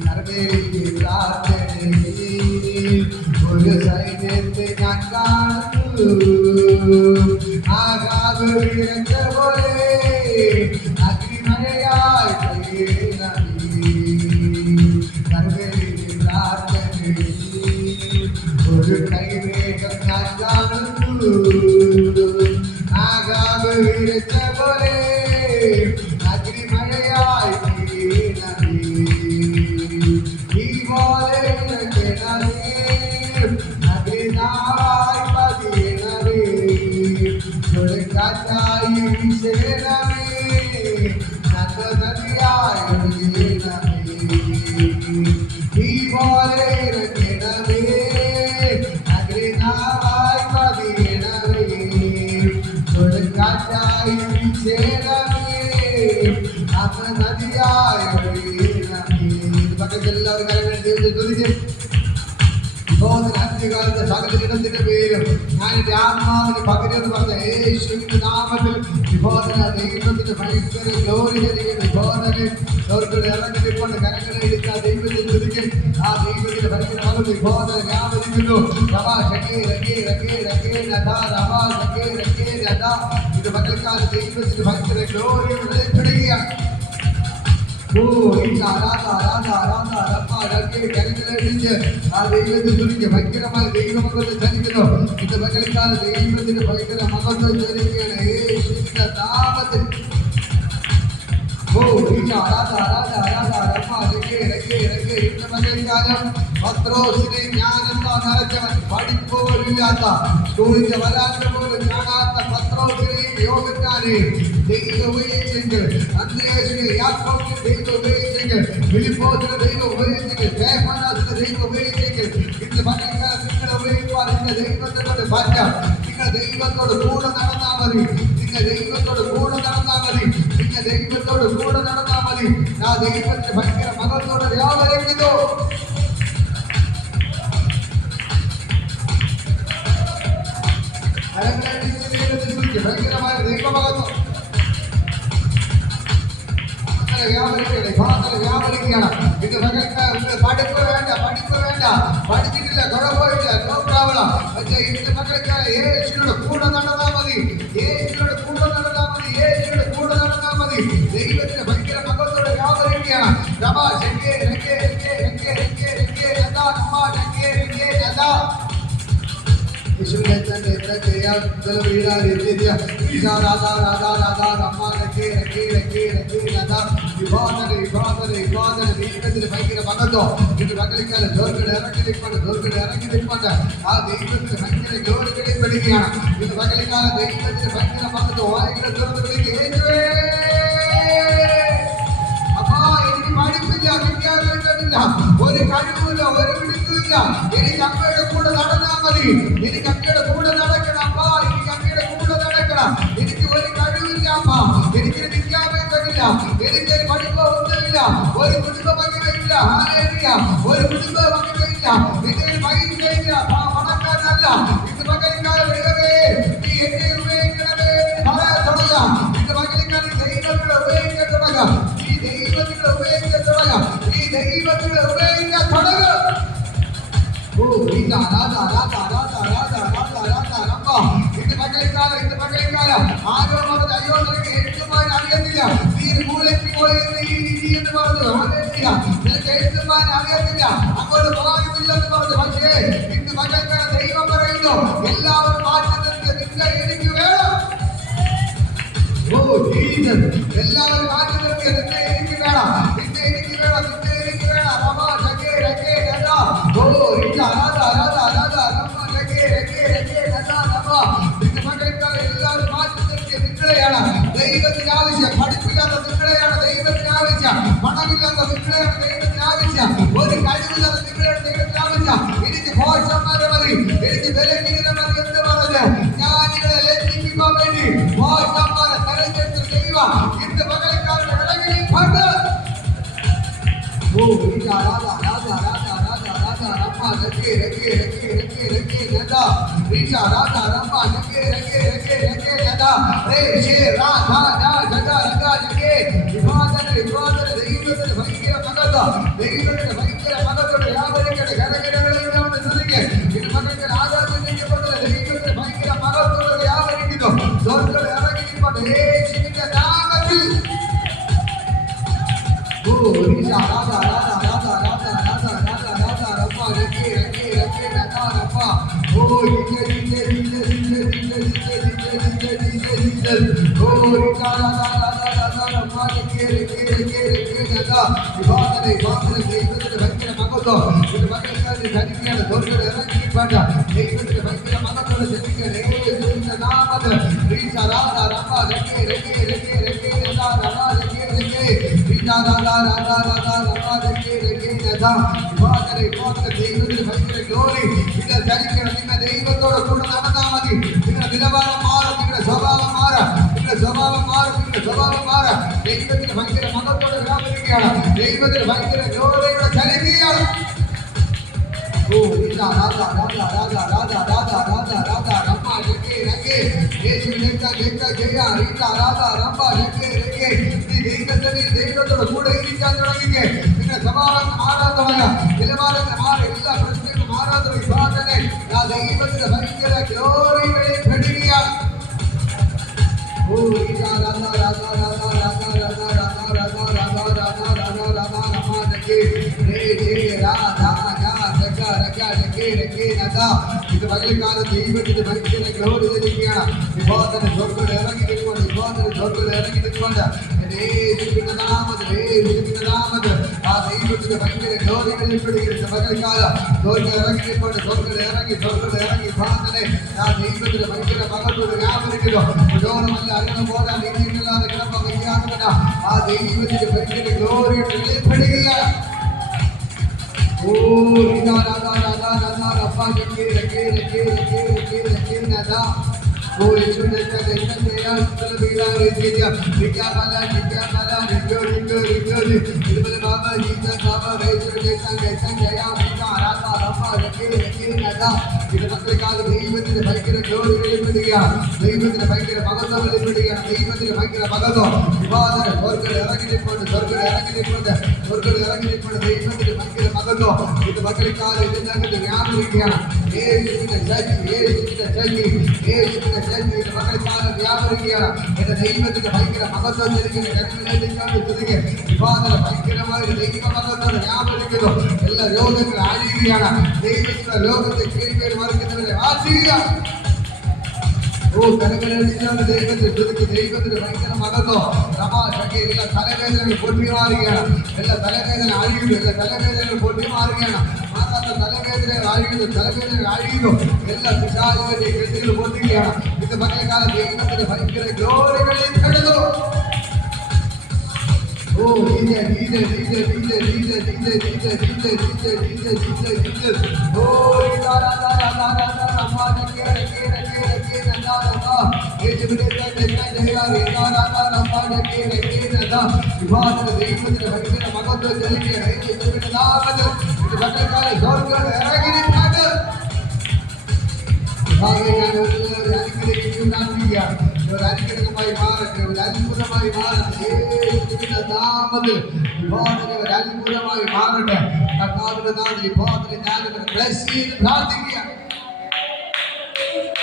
കർമ്മേലിന്റെ പ്രാർത്ഥനയിൽ ഒരു സൈന്യത്തെ ഞാൻ കാണുന്നു, ആകാശ വിളച്ച പോലെ അഗ്നിമഴയായി പെയ്യണമേ. കർമ്മേലിന്റെ പ്രാർത്ഥനയിൽ ഒരു കൈവേഗം ഞാൻ കാണുന്നു, ആകാശ വിളച്ച പോലെ അഗ്നിമഴയായി പെയ്യണമേ. ഈ പോലെ ഇറങ്ങണമേ, അഗ്നിനാവായി പതിയണമേ, കൊടുങ്കാറ്റായി വീശണമേ, ആത്മനദിയായി ഒഴുകണമേ. ഈ പോലെ ഇറങ്ങണമേ, രാജ്യകാലത്തെ സകലജനത്തിന്റെ പേരും ഞാൻ എന്റെ ആത്മാവിന് പകരുമെന്ന് പറഞ്ഞ യേശുവിന്റെ നാമത്തിൽ വിഭോധന ദൈവത്തിന്റെ ഭയങ്കര ഗ്ലോറി വിഭോധന ദൈവത്തോട് ഇറങ്ങിക്കൊണ്ട് കരങ്ങളെ എടുക്കുക ദൈവത്തെ തുതിക്കും ആ ദൈവത്തിന്റെ ഭയങ്കര മകൾ വിഭോധന വ്യാപരിക്കുന്നു ഇത് മകൾക്കാല ദൈവത്തിന്റെ ഭയങ്കര ഗ്ലോറി വെളിപ്പെടുകയാണ്. ഭയങ്കരമായ ദൈവമകത്ത് ചലിക്കുന്നു. ഇത് മകൾക്കാല ദൈവത്തിന്റെ ഭയങ്കര മകത്വം ചലിക്കുകയാണ് യേശുവിന്റെ നാമത്തിൽ. പത്രോസിനെ ജ്ഞാനത്താ നിറച്ചവൻ പഠിപ്പോലില്ലാത്ത സ്കൂളിന്റെ വരാത്ത പോലും കാണാത്ത പത്രോസിനെയും യോഗക്കാരെയും ദൈവം ഉപയോഗിച്ചെങ്കിൽ അന്ത്രേഷിനെ യാക്കോബിനെ ദൈവം ഉപയോഗിച്ചെങ്കിൽ ഫിലിപ്പോസിനെ ദൈവം ഉപയോഗിച്ചെങ്കിൽ സ്റ്റേഫനാസിനെ ദൈവം ഉപയോഗിച്ചെങ്കിൽ ഇന്ന് മക്കളെ നിങ്ങളെ ഉപയോഗിക്കുവാൻ നിങ്ങൾ ദൈവത്തെ കൊണ്ട് മാറ്റാം. നിങ്ങൾ ദൈവത്തോട് കൂടെ നടന്നാൽ മതി. നിങ്ങൾ ദൈവത്തോട് കൂടെ നടന്നാൽ മതി. നിങ്ങൾ ദൈവത്തോട് കൂടെ നടന്നാൽ മതി. ആ ദൈവത്തിന്റെ ഭയങ്കര മകത്തോട് വ്യാപരിക്കുന്നു. ഭയങ്കരമായ ദൈവമകത്വം വ്യാപരിക്കുകയാണ്. ഇത് മകൾക്ക് പഠിപ്പ് വേണ്ട, പഠിപ്പ് വേണ്ട, പഠിച്ചിട്ടില്ല, കുഴപ്പമില്ല, നോ പ്രോബ്ലം. പക്ഷേ ഇന്ന് മകൾക്ക് യേശുവിനോട് കൂടെ നടന്നാൽ മതി. യേശുവിനോട് കൂടെ നടന്നാൽ മതി. യേശുവിനോട് കൂടെ നടന്നാൽ മതി. ദൈവത്തിന്റെ ഭയങ്കര മകത്തോട് വ്യാപരിക്കുകയാണ്. രമാ രംഗേ രംഗേ രംഗേ രംഗേ രംഗേ രംഗേ രഥാ രമാ രംഗേ രംഗേ രഥാ ഭയങ്കര മകത്തോ ഇത് മകളിക്കാല ദോർഗഡ് ഇറങ്ങി നിൽപ്പണ്ട് ആ ദൈവത്തിന് ഭയങ്കര ജോലികളിൽ പെടുകയാണ്. ഇത് മകളിക്കാല ദൈവത്തിന് ഭയങ്കര മകത്തോ വായികളെ തുറന്ന് വിളിക്കുക. അപ്പാ എനിക്ക് പഠിപ്പില്ല, വിദ്യാഭ്യാസമില്ല, ഒരു കഴിവില്ല, ഒരു പിടിപ്പില്ല. എനിക്ക് അമ്മയുടെ കൂടെ നടന്നാൽ മതി. എനിക്ക് അമ്മയുടെ കൂടെ നടക്കണം. അപ്പാ എനിക്ക് അമ്മയുടെ കൂടെ നടക്കണം. എനിക്ക് ഒരു കഴിവില്ല അമ്മ, എനിക്ക് വിദ്യാഭ്യാസമില്ല, എനിക്കൊരു പഠിപ്പോ ഒന്നുമില്ല, ഒരു കുടുംബ മഹിമയില്ല, ഒരു കുടുംബ മഹിമയില്ല, എനിക്കൊരു പൈസയില്ല, പണക്കാരനല്ല. ഇത് മകനിക്കാലം വിടവേ, നീ എന്നെ ഉപയോഗിക്കണമേ പറയാൻ തുടങ്ങാം. ഇത് മകനിക്കാലം ദൈവങ്ങളെ ഉപയോഗിക്കാൻ തുടങ്ങാം. ഈ ദൈവങ്ങളെ ഉപയോഗിക്കാൻ തുടങ്ങാം. ഈ ദൈവങ്ങളെ ഉപയോഗിക്കാൻ തുടങ്ങാം. ഇത് മകളിക്കാലം ആരോ പറഞ്ഞത് അയ്യോ നിനക്ക് എഴുത്തുമാൻ അറിയത്തില്ല, നീ മൂലയ്ക്ക് പോയി എന്ന് പറഞ്ഞു. നിനക്ക് എഴുത്തുമാൻ അറിയത്തില്ല, അങ്ങോട്ട് പോകാനില്ലെന്ന് പറഞ്ഞു. പക്ഷേ ഇന്ന് മകൾക്കാല ദൈവം പറയുന്നു എല്ലാവരും മാറ്റുന്നത് നിന്റെ എനിക്ക് വേണം. എല്ലാവരും മാറ്റുന്നത് നിന്റെ എനിക്ക് വേണം. നിന്റെ എനിക്ക് വേണം. നിന്റെ എനിക്ക് വേണം. റമാ രംഗേ രംഗേ രഥാ എല്ലാവരും മാറ്റി നിർത്തിയ നിങ്ങളെയാണ് ദൈവത്തിന് ആവശ്യം. പഠിപ്പില്ലാത്ത നിങ്ങളെയാണ് ദൈവത്തിന് ആവശ്യം. പണമില്ലാത്ത നിങ്ങളെയാണ് ദൈവത്തിന് ആവശ്യം. ഒരു കഴിവില്ലാത്ത നിങ്ങളെയാണ് ദൈവത്തിന് ആവശ്യം. എനിക്ക് ഭോഷന്മാരെ മതി, എനിക്ക് വിലക്കിനെ മതി എന്ന് പറഞ്ഞ് ഞാൻ നിങ്ങളെ ലജ്ജിപ്പിക്കാൻ വേണ്ടി ഭോഷന്മാരെ തെരഞ്ഞെടുത്ത് ദൈവം ഇന്ന് മകൾക്കാരുടെ ഇടങ്ങളിൽ കണ്ട് ദൈവത്തിന്റെ ഭയങ്കര മകത്തോട് വ്യാപരിക്കട്ടെ. കരകരകളിൽ ശ്രദ്ധിക്കുക. ഇത് മകൾക്ക് ആരാധനയ്ക്കപ്പെട്ടത് ദൈവത്തിന്റെ ഭയങ്കര മകത്തോട് വ്യാപരിക്കുന്നു. സ്വർഗ്ഗത്തിൽ ഇറങ്ങിക്കൊണ്ട് യേശുവിന്റെ നാമത്തിൽ ഭയങ്കര മകത്തോ ഇത് മകൾക്കാരെ ധരിക്കുകയാണ്. ദോർഗഡ് ഇറങ്ങിപ്പാട്ട ദൈവത്തിന്റെ ഭയങ്കര മകത്തോട് ജനിക്കുകയാണ് നാമത്തിൽ. ദൈവത്തിന് ഭയങ്കര ഗ്ലോറി ഇത് ധരിക്കണം. നിങ്ങൾ ദൈവത്തോട് കൂടെ നടന്നാൽ മതി. നിങ്ങളുടെ നിലവാരം മാറും, നിങ്ങളുടെ സ്വഭാവം മാറാം, നിങ്ങളുടെ സ്വഭാവം മാറും, നിങ്ങളുടെ സ്വഭാവം മാറാം. ദൈവത്തിന് ഭയങ്കര മകത്തോട് വ്യാപരിക്കുകയാണ്. ദൈവത്തിന് ഭയങ്കര ഗ്ലോറിയുടെ ചലിക്കുകയാണ്. ഓ രാജാ രാജാ രാജാ രാജാ രാജാ രാജാ രാജാ രാജാ രമ്പ രംഗേ രംഗേ യേശുവിനേക്കാ കേൾക്കാ ചെയ്യാ രാജാ രാജാ രമ്പ രംഗേ രംഗേ നീ ദൈവത്തോട് കൂടെ ഇരിക്കാൻ തുടങ്ങിക്കേ. പിന്നെ സമാധാനം മാറാൻ തുടങ്ങുക. നിലവാരങ്ങൾ മാറി എല്ലാ പ്രശ്നങ്ങളും മാറാൻ തുടങ്ങി. പ്രാർത്ഥന ആ ദൈവത്തിന്റെ ഭയങ്കര ഗ്ലോറികളിൽ പെടുകയാണ്. ഓ രാജാ രാജാ രാജാ രാജാ രാജാ രാജാ രാജാ രാജാ രാജാ രാജാ രാജാ രാജാ രമ്പ രംഗേ രേ രാജാ ഇത് പകൽക്കാലം ദൈവത്തിന്റെ ഭയങ്കര ഗ്ലോറി ധരിക്കുകയാണ്. വിഭവത്തിന്റെ സ്വർഗ്ഗത്തിൽ ഇറങ്ങി നിൽക്കുകൊണ്ട് വിഭവത്തിന്റെ സ്വർഗ്ഗത്തിൽ ഇറങ്ങി നിൽക്കുകൊണ്ട് ആ ദൈവത്തിന്റെ ഭയങ്കര ഗ്ലോറികളിൽ പെടുകയാണ്. പകൽക്കാലം സ്വർഗ്ഗത്തിൽ ഇറങ്ങി നിൽക്കൊണ്ട് സ്വർഗ്ഗത്തിൽ ഇറങ്ങി പ്രാർത്ഥനെ ആ ദൈവത്തിന്റെ ഭയങ്കര മകത്തോട് വ്യാപരിക്കുന്നു. പ്രചോദനമല്ല അറിയണം പോരാ നീതിയില്ലാതെ കിടപ്പ വയ്യാത്തവന ആ ദൈവത്തിന്റെ ഭയങ്കര ഗ്ലോറികളിൽ പെടുകയാണ്. ഓ രാജാ രാജാ രാജാ രാജാ രപ്പ രംഗേ രംഗേ രംഗേ രംഗേ രംഗേ രംഗേ രാജാ ഓ യേശുവിനേക്കാ കേൾക്കാ ചെയ്യാ ഉത്തര വീരാ രീതിയ വികാബല റിഗോ ഇതുപോലെ ബാബ ജീത ബാബ യേശുവിനേക്കാ കേൾക്കാ ചെയ്യാ വികാ രാജാ രപ്പ രംഗേ രംഗേ രാജാ ഇത് മക്കളെക്കാളും ദൈവത്തിന്റെ ഭയങ്കര ഗ്ലോറി വെളിപ്പെടുകയാണ്. ദൈവത്തിന്റെ ഭയങ്കര മഹത്വം വെളിപ്പെടുകയാണ്. ദൈവത്തിന്റെ ഭയങ്കര മഹത്വം വിവാദന സ്വർഗ്ഗത്തിൽ ഇറങ്ങി നിൽക്കൊണ്ട് ദൈവത്തിന്റെ ഭയങ്കര മഹത്വം ഇത് മക്കളെക്കാളും ഇതിനകത്ത് വ്യാപരിക്കുകയാണ്. യേശുവിന്റെ ശക്തി ഇത് മക്കളെക്കാളും വ്യാപരിക്കുകയാണ്. എന്റെ ദൈവത്തിന്റെ ഭയങ്കര മഹത്വം ജനിക്കുന്ന കരങ്ങളിലേക്കാണ് വിവാദന ഭയങ്കരമായ ദൈവ മഹത്വം വ്യാപരിക്കുന്നു. എല്ലാ രോഗങ്ങളും അഴിയുകയാണ്. ദൈവത്തിന്റെ ലോകത്തെ കീഴ്പേര് മറിക്കുന്നവരെ ആശിക്കുകയാണ്. ഓ കരകളിലാണ് ദൈവത്തിന്റെ ഭയങ്കര മഹത്വം തമാശക്ക് എല്ലാ തലവേദനകൾ പൊട്ടിമാറുകയാണ്. എല്ലാ തലവേദന അഴിയുന്നു. എല്ലാ തലവേദനകൾ പൊട്ടിമാറുകയാണ്. മാറാത്ത തലവേദനകൾ അഴിയുന്നു. എല്ലാ പിശാചുകളുടെയും കെട്ടുകൾ പൊട്ടുകയാണ്. ഇത് പകൽക്കാലം ദൈവത്തിന്റെ ഭയങ്കര ഗ്ലോറികളിൽ പെടുന്നു. ഓ ദൈവത്തിന്റെ ഭയങ്കര മകത്വം ജനിക്കുകയാണ്. ഒരു അനുഗ്രഹമായി മാറട്ടെ. ഒരു അത്ഭുതമായി മാറട്ടെ. യേശുവിന്റെ നാമത്തിൽ ഒരു അത്ഭുതമായി മാറട്ടെ. കർത്താവിന്റെ നാമത്തിൽ വിഭവത്തിന് ഞാനിവരെ ബ്ലെസ് ചെയ്ത് പ്രാർത്ഥിക്കുകയാണ്.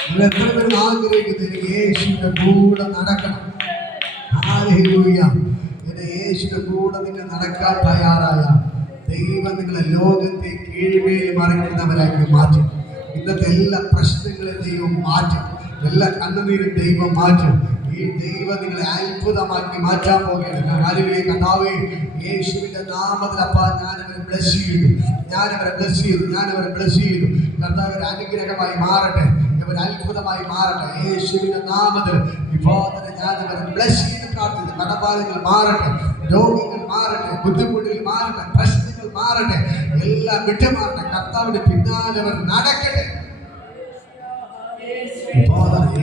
നിങ്ങൾ എത്ര പേരും ആഗ്രഹിക്കുന്നു യേശുവിന്റെ കൂടെ നടക്കണം? ഹല്ലേലൂയ. യേശുവിന്റെ കൂടെ നിങ്ങൾ നടക്കാൻ തയ്യാറായ ദൈവം നിങ്ങളെ ലോകത്തെ കീഴ്മേൽ മറിക്കുന്നവരാക്കി മാറ്റും. ഇന്നത്തെ എല്ലാ പ്രശ്നങ്ങളെയും ദൈവം മാറ്റും. എല്ലാ കണ്ണുനീരും ദൈവം മാറ്റും. ഈ ദൈവം നിങ്ങളെ അത്ഭുതമാക്കി മാറ്റാൻ പോകുകയാണ്. ഹല്ലേലൂയ. കർത്താവേ യേശുവിന്റെ നാമത്തിൽ അപ്പാ ഞാനവരെ ബ്ലെസ് ചെയ്തു. കർത്താവ് ഒരു അനുഗ്രഹമായി മാറട്ടെ. ഒരു അത്ഭുതമായി മാറട്ടെ. യേശുവിന്റെ നാമത്തിൽ ഇപ്പോൾ തന്നെ ഞാനവരെ ബ്ലെസ് ചെയ്ത് പ്രാർത്ഥിക്കുന്നു. കടബാധകൾ മാറട്ടെ. രോഗങ്ങൾ മാറട്ടെ. ബുദ്ധിമുട്ടുകൾ മാറട്ടെ. പ്രശ്നങ്ങൾ മാറട്ടെ. എല്ലാം വിട്ടുമാറട്ടെ. കർത്താവിന്റെ പിന്നാലെ അവർ നടക്കട്ടെ.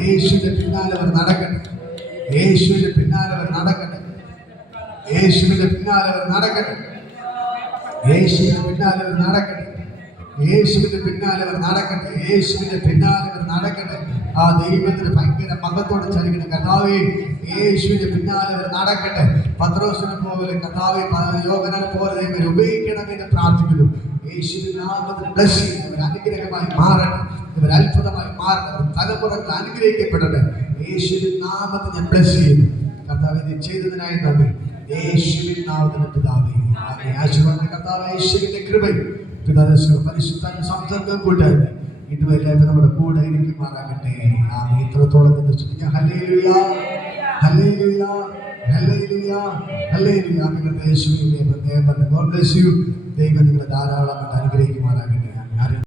യേശുവിന്റെ പിന്നാലെ അവർ നടക്കട്ടെ. യേശുവിന്റെ പിന്നാലെ അവർ നടക്കട്ടെ. യേശുവിന്റെ പിന്നാലെ അവർ നടക്കട്ടെ. യേശുവിന്റെ പിന്നാലെ അവർ നടക്കട്ടെ. യേശുവിന്റെ പിന്നാലെ അവർ നടക്കട്ടെ. യേശുവിന്റെ പിന്നാലെ അവർ നടക്കട്ടെ. ആ ദൈവത്തിന് ഭയങ്കര മഹത്വത്തോടെ ചലിക്കണം. കർത്താവേ യേശുവിന്റെ പിന്നാലെ അവർ നടക്കട്ടെ. പത്രോസിനെ പോലെ കർത്താവേ യോഹന്നാനെ പോലെ ദൈവം ഉപയോഗിക്കണമെന്ന് പ്രാർത്ഥിക്കുന്നു. യേശുവിന്റെ നാമത്തിൽ ബ്ലെസ് ചെയ്യുന്നു. ഇവർ അനുഗ്രഹമായി മാറട്ടെ. ഇവർ അത്ഭുതമായി മാറട്ടെ. തലമുറകൾ അനുഗ്രഹിക്കപ്പെടട്ടെ. യേശുവിൻ നാമത്തിൽ ഞാൻ ബ്ലെസ് ചെയ്യുന്നു. കർത്താവേ ഇത് ചെയ്തതിനായി നന്ദി. യേശുവിൻ നാമത്തിൽ പിതാവേ ആശീർവാദം. കർത്താവേ യേശുവിന്റെ കൃപയും പിതാവ് പരിശുദ്ധ സംസർഗം കൂട്ടായിട്ട് ഇതുവരെ നമ്മുടെ കൂടെ ഇരിക്കുമാറാകട്ടെ. ഇത്രത്തോളം ഹല്ലേലൂയ ഹല്ലേലൂയ ഹല്ലേലൂയ ഹല്ലേലൂയ. നിങ്ങളുടെ യേശുവിനെ പ്രത്യേകം ഗോഡ് ബ്ലെസ് യു. ദൈവം നിങ്ങളെ ധാരാളം അനുഗ്രഹിക്കുമാറാകട്ടെ.